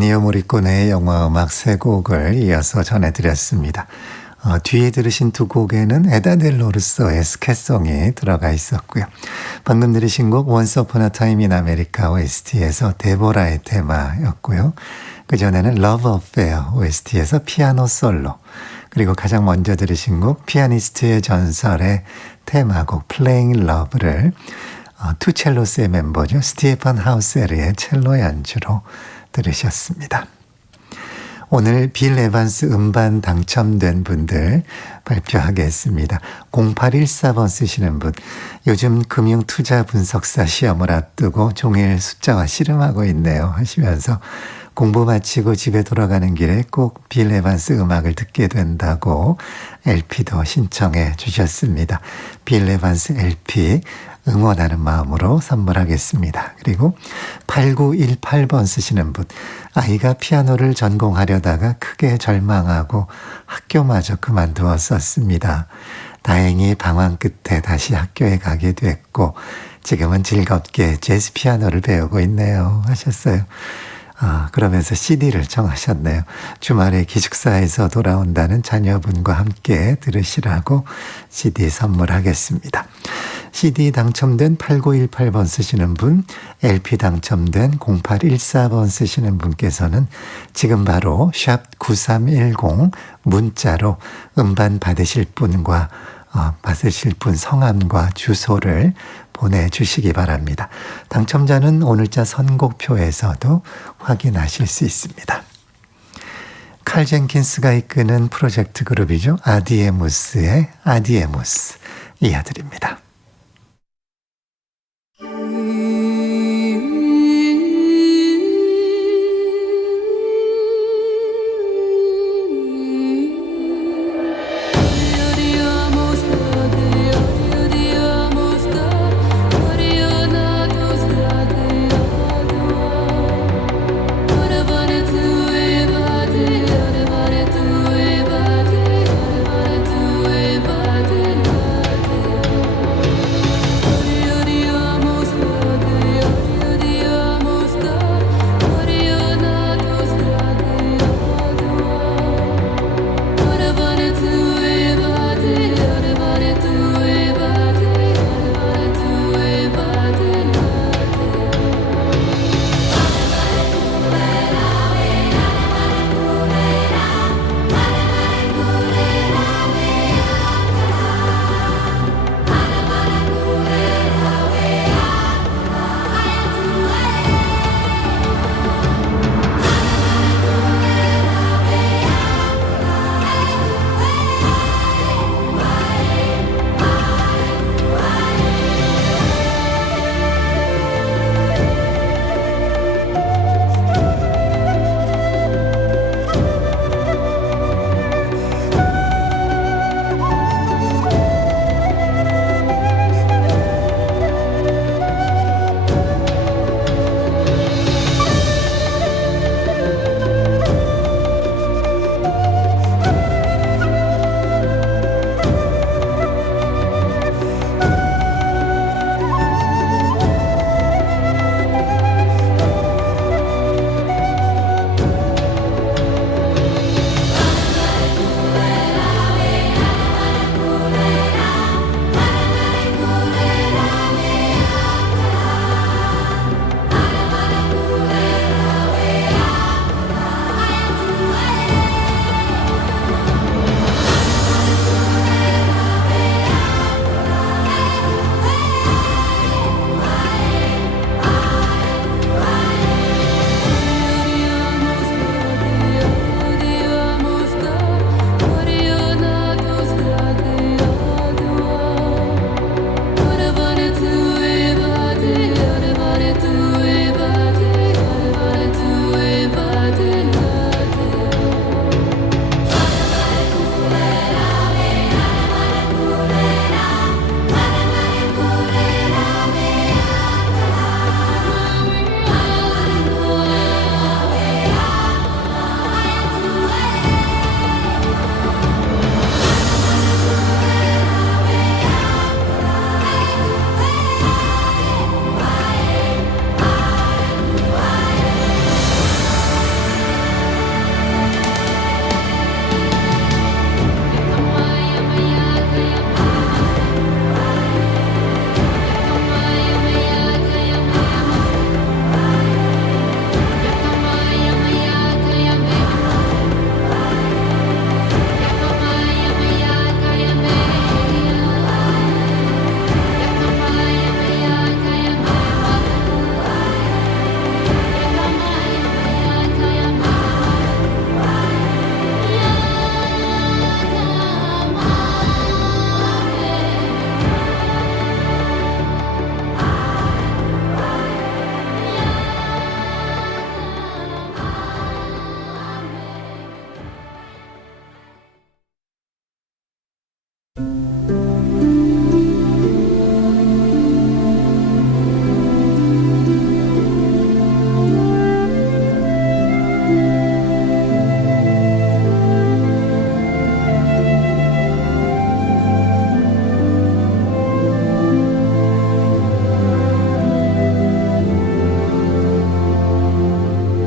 엔니오 모리코네의 영화 음악 세 곡을 이어서 전해드렸습니다. 뒤에 들으신 두 곡에는 에다 델로르소의 스캣송이 들어가 있었고요. 방금 들으신 곡 Once Upon a Time in America OST에서 데보라의 테마였고요. 그전에는 Love Affair OST에서 피아노 솔로, 그리고 가장 먼저 들으신 곡 피아니스트의 전설의 테마곡 Playing Love를 투첼로스의 멤버죠. 스티에판 하우세르의 첼로 연주로 들으셨습니다. 오늘 빌 에반스 음반 당첨된 분들 발표하겠습니다. 0814번 쓰시는 분, 요즘 금융투자 분석사 시험을 앞두고 종일 숫자와 씨름하고 있네요 하시면서 공부 마치고 집에 돌아가는 길에 꼭 빌 에반스 음악을 듣게 된다고 LP도 신청해 주셨습니다. 빌 에반스 LP 응원하는 마음으로 선물하겠습니다. 그리고 8918번 쓰시는 분, 아이가 피아노를 전공하려다가 크게 절망하고 학교마저 그만두었었습니다. 다행히 방황 끝에 다시 학교에 가게 됐고 지금은 즐겁게 재즈 피아노를 배우고 있네요 하셨어요. 그러면서 CD를 청하셨네요. 주말에 기숙사에서 돌아온다는 자녀분과 함께 들으시라고 CD 선물하겠습니다. CD 당첨된 8918번 쓰시는 분, LP 당첨된 0814번 쓰시는 분께서는 지금 바로 샵 9310 문자로 음반 받으실 분과 받으실 분 성함과 주소를 보내주시기 바랍니다. 당첨자는 오늘자 선곡표에서도 확인하실 수 있습니다. 칼 젠킨스가 이끄는 프로젝트 그룹이죠. 아디에무스의 아디에무스 이어드립니다.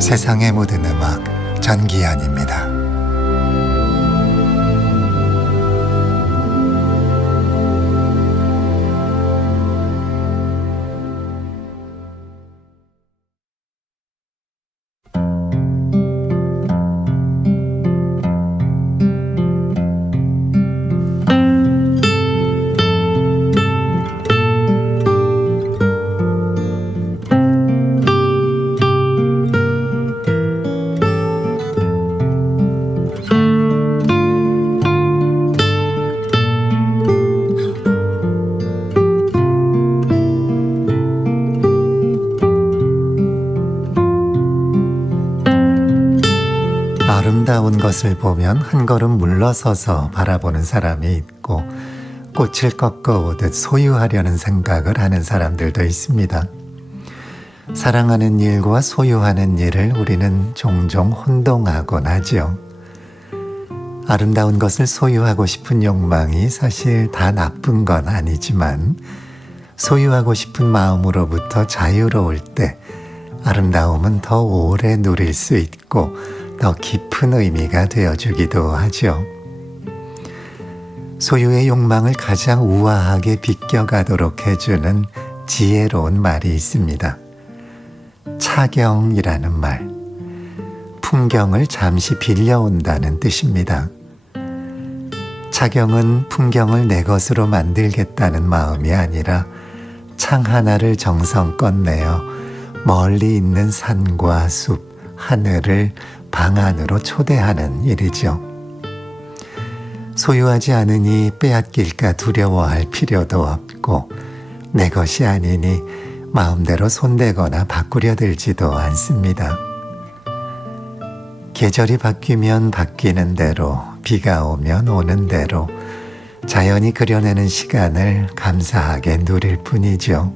세상에 묻은 음악 전기현입니다. 아름다운 것을 보면 한 걸음 물러서서 바라보는 사람이 있고 꽃을 꺾어오듯 소유하려는 생각을 하는 사람들도 있습니다. 사랑하는 일과 소유하는 일을 우리는 종종 혼동하곤 하지요. 아름다운 것을 소유하고 싶은 욕망이 사실 다 나쁜 건 아니지만 소유하고 싶은 마음으로부터 자유로울 때 아름다움은 더 오래 누릴 수 있고 더 깊은 의미가 되어주기도 하죠. 소유의 욕망을 가장 우아하게 비껴가도록 해주는 지혜로운 말이 있습니다. 차경이라는 말, 풍경을 잠시 빌려온다는 뜻입니다. 차경은 풍경을 내 것으로 만들겠다는 마음이 아니라 창 하나를 정성껏 내어 멀리 있는 산과 숲, 하늘을 방 안으로 초대하는 일이죠. 소유하지 않으니 빼앗길까 두려워할 필요도 없고 내 것이 아니니 마음대로 손대거나 바꾸려 들지도 않습니다. 계절이 바뀌면 바뀌는 대로, 비가 오면 오는 대로 자연이 그려내는 시간을 감사하게 누릴 뿐이죠.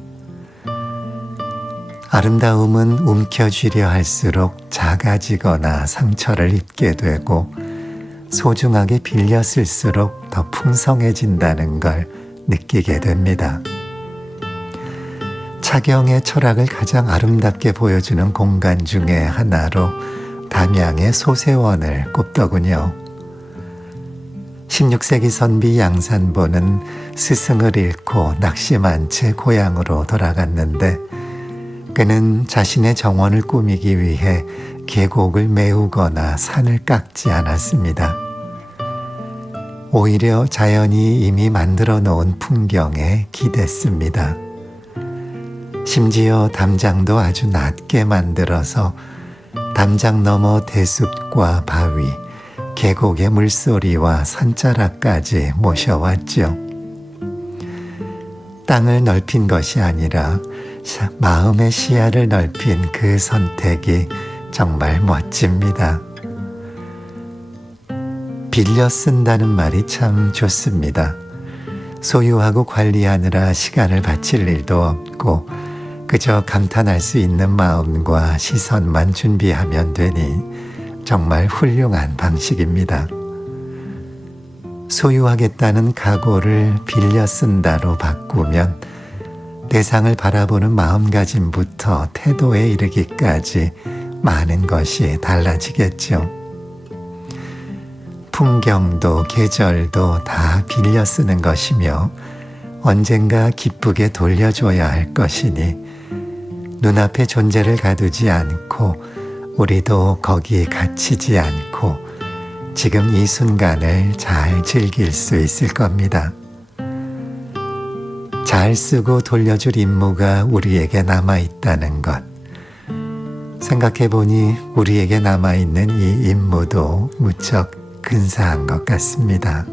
아름다움은 움켜쥐려 할수록 작아지거나 상처를 입게 되고 소중하게 빌려 쓸수록 더 풍성해진다는 걸 느끼게 됩니다. 차경의 철학을 가장 아름답게 보여주는 공간 중에 하나로 담양의 소세원을 꼽더군요. 16세기 선비 양산보는 스승을 잃고 낙심한 채 고향으로 돌아갔는데 그는 자신의 정원을 꾸미기 위해 계곡을 메우거나 산을 깎지 않았습니다. 오히려 자연이 이미 만들어 놓은 풍경에 기댔습니다. 심지어 담장도 아주 낮게 만들어서 담장 너머 대숲과 바위, 계곡의 물소리와 산자락까지 모셔왔죠. 땅을 넓힌 것이 아니라 마음의 시야를 넓힌 그 선택이 정말 멋집니다. 빌려 쓴다는 말이 참 좋습니다. 소유하고 관리하느라 시간을 바칠 일도 없고 그저 감탄할 수 있는 마음과 시선만 준비하면 되니 정말 훌륭한 방식입니다. 소유하겠다는 각오를 빌려 쓴다로 바꾸면 대상을 바라보는 마음가짐부터 태도에 이르기까지 많은 것이 달라지겠죠. 풍경도 계절도 다 빌려 쓰는 것이며 언젠가 기쁘게 돌려줘야 할 것이니 눈앞에 존재를 가두지 않고 우리도 거기에 갇히지 않고 지금 이 순간을 잘 즐길 수 있을 겁니다. 잘 쓰고 돌려줄 임무가 우리에게 남아있다는 것. 생각해보니 우리에게 남아있는 이 임무도 무척 근사한 것 같습니다.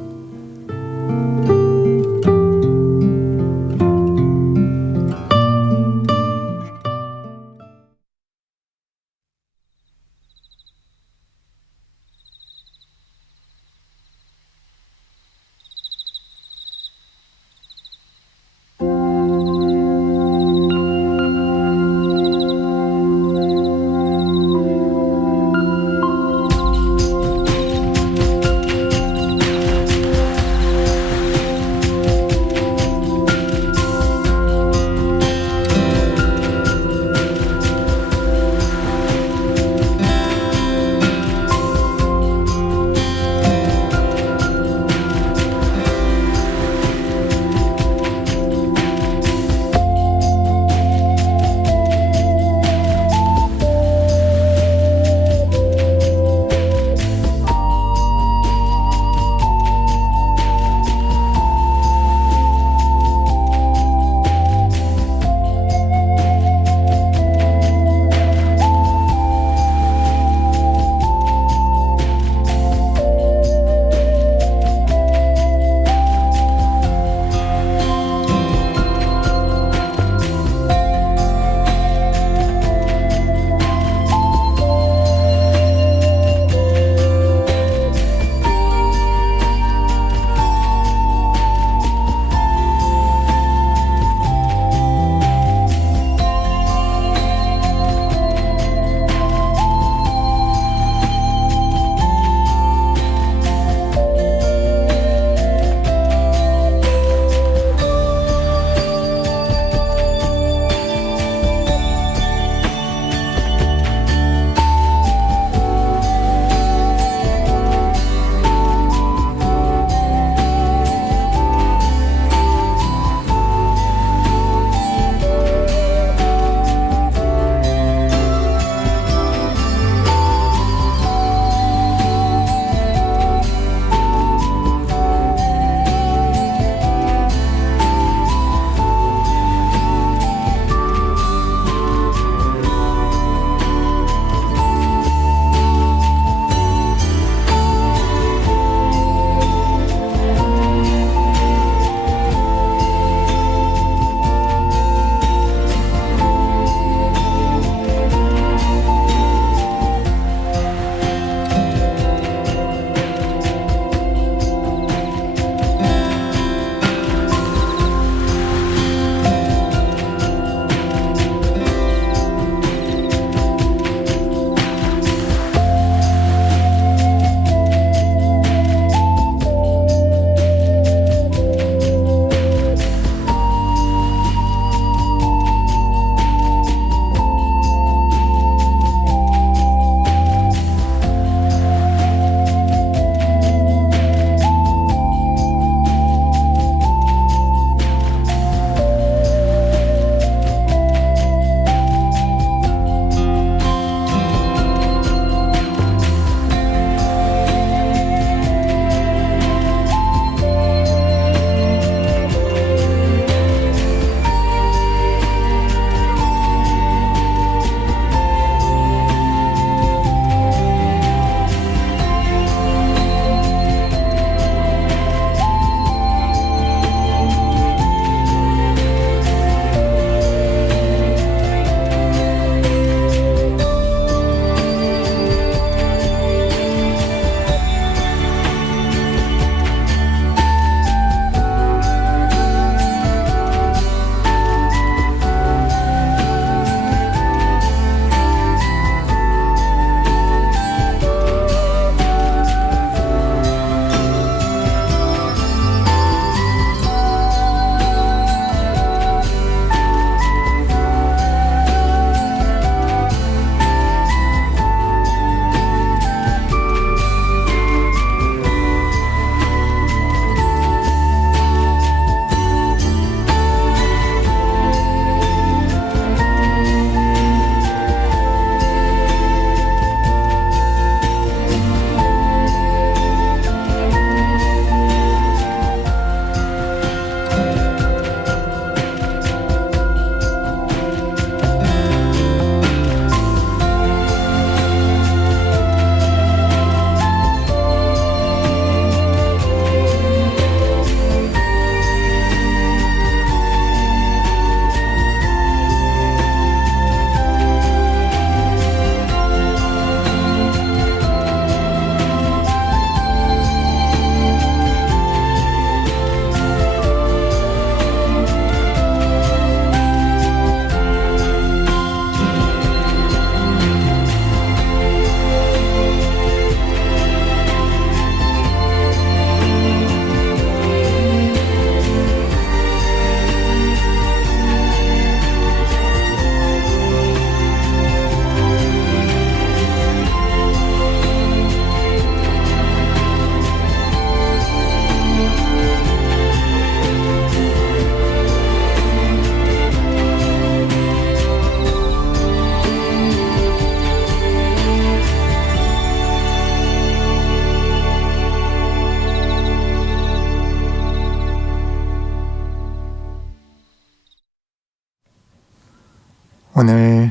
오늘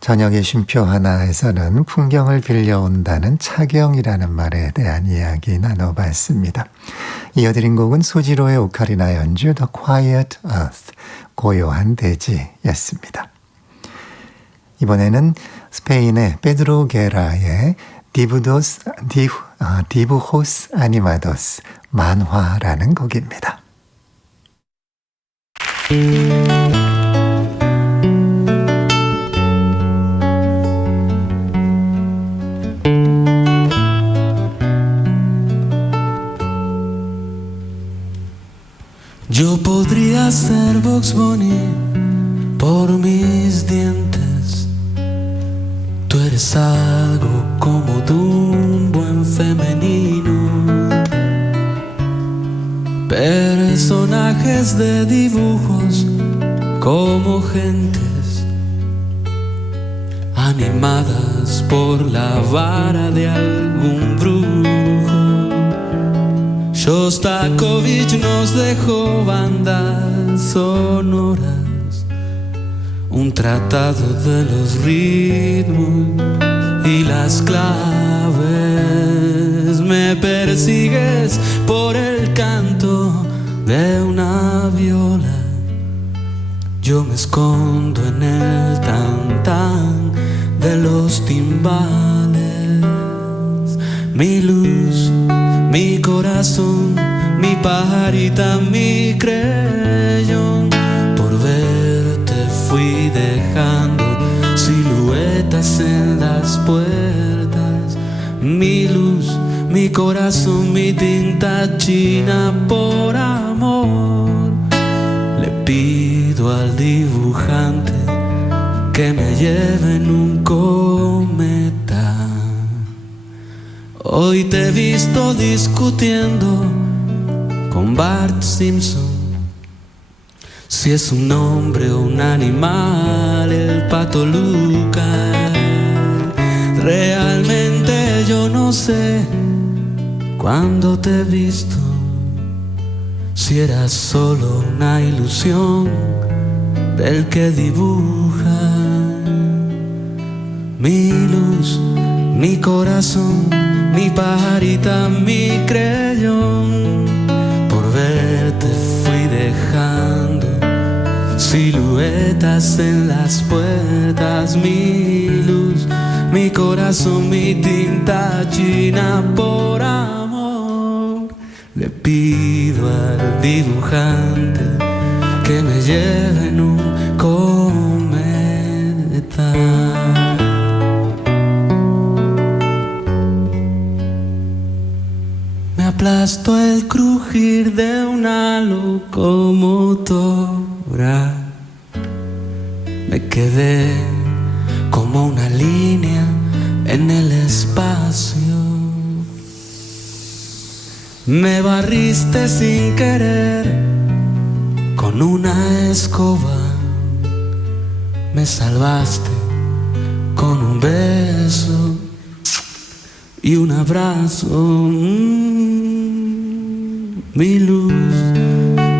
저녁의 쉼표 하나에서는 풍경을 빌려온다는 차경이라는 말에 대한 이야기 나눠봤습니다. 이어드린 곡은 소지로의 오카리나 연주 The Quiet Earth, 고요한 대지였습니다. 이번에는 스페인의 페드로 게라의 디부호스 아니마도스, 만화라는 곡입니다. Yo podría ser Bugs Bunny por mis dientes. Tú eres algo como de un buen femenino. Personajes de dibujos como gentes animadas por la vara de algún brujo. Shostakovich nos dejó bandas sonoras, un tratado de los ritmos y las claves. Me persigues por el canto de una viola, yo me escondo en el tan-tan de los timbales. Mi luz, mi corazón, mi pajarita, mi creyón, por verte fui dejando siluetas en las puertas. Mi luz, mi corazón, mi tinta china, por amor le pido al dibujante que me lleve en un cometa. Hoy te he visto discutiendo con Bart Simpson, si es un hombre o un animal el pato Lucas. Realmente yo no sé cuando te he visto, si eras solo una ilusión del que dibuja. Mi luz, mi corazón, mi pajarita, mi creyón, por verte fui dejando siluetas en las puertas. Mi luz, mi corazón, mi tinta china, por amor le pido al dibujante que me lleve en un cometa. Aplasto el crujir de una locomotora. Me quedé como una línea en el espacio. Me barriste sin querer con una escoba. Me salvaste con un beso y un abrazo. Mi luz,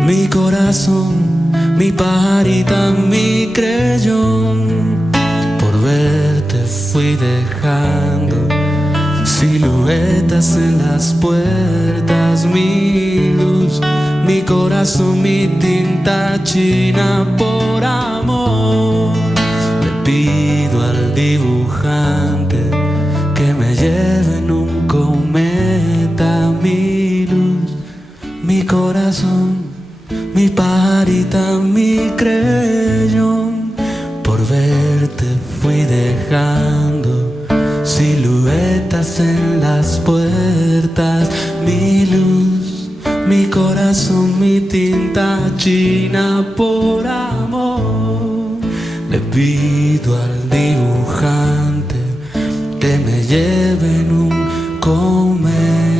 mi corazón, mi pajarita, mi creyón, por verte fui dejando siluetas en las puertas. Mi luz, mi corazón, mi tinta china, por amor le pido al dibujante que me lleve en un cometa. Mi luz, mi corazón, mi pajarita, mi creyón, por verte fui dejando siluetas en las puertas. Mi luz, mi corazón, mi tinta china, por amor le pido al dibujante que me lleve en un cometa.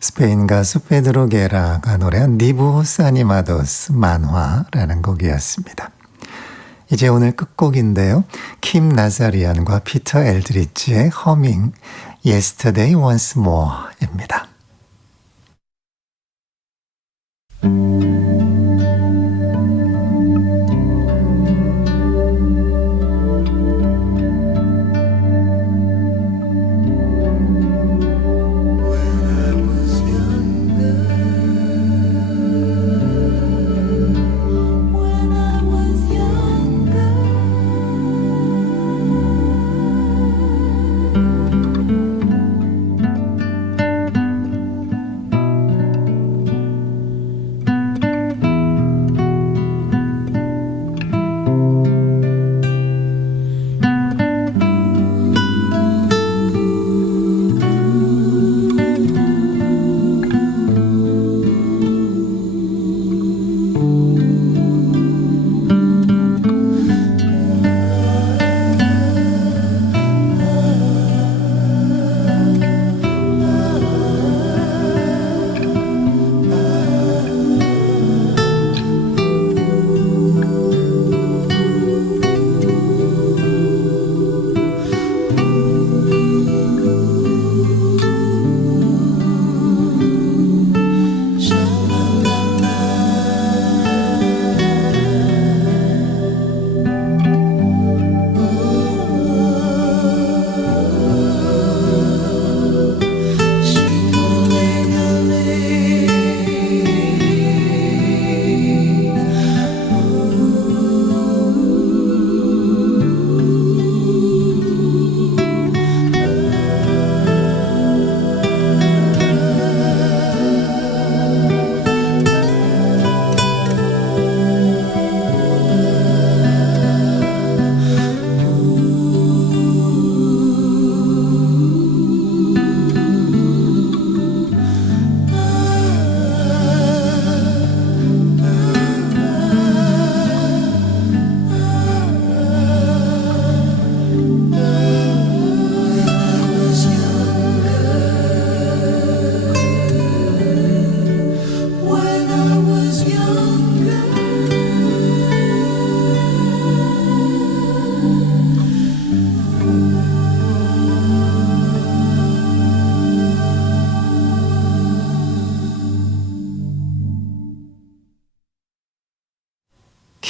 스페인 가수 페드로 게라가 노래한 니부호스 아니마도스, 만화라는 곡이었습니다. 이제 오늘 끝곡인데요. 킴 나자리안과 피터 엘드리치의 허밍, Yesterday Once More입니다.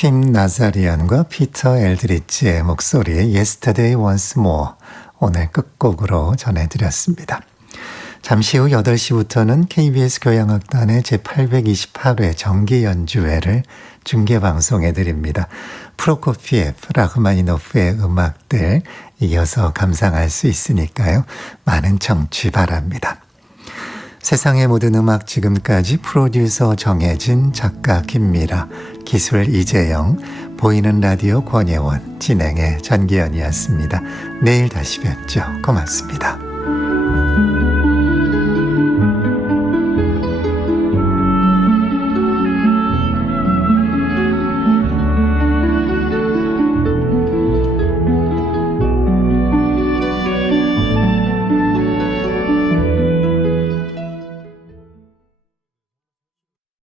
킴 나자리안과 피터 엘드리치의 목소리의 Yesterday Once More 오늘 끝곡으로 전해드렸습니다. 잠시 후 8시부터는 KBS 교향악단의 제828회 정기연주회를 중계방송해드립니다. 프로코피에프, 라흐마니노프의 음악들 이어서 감상할 수 있으니까요. 많은 청취 바랍니다. 세상의 모든 음악 지금까지 프로듀서 정혜진, 작가 김미라, 기술 이재영, 보이는 라디오 권예원, 진행의 전기현이었습니다. 내일 다시 뵙죠. 고맙습니다.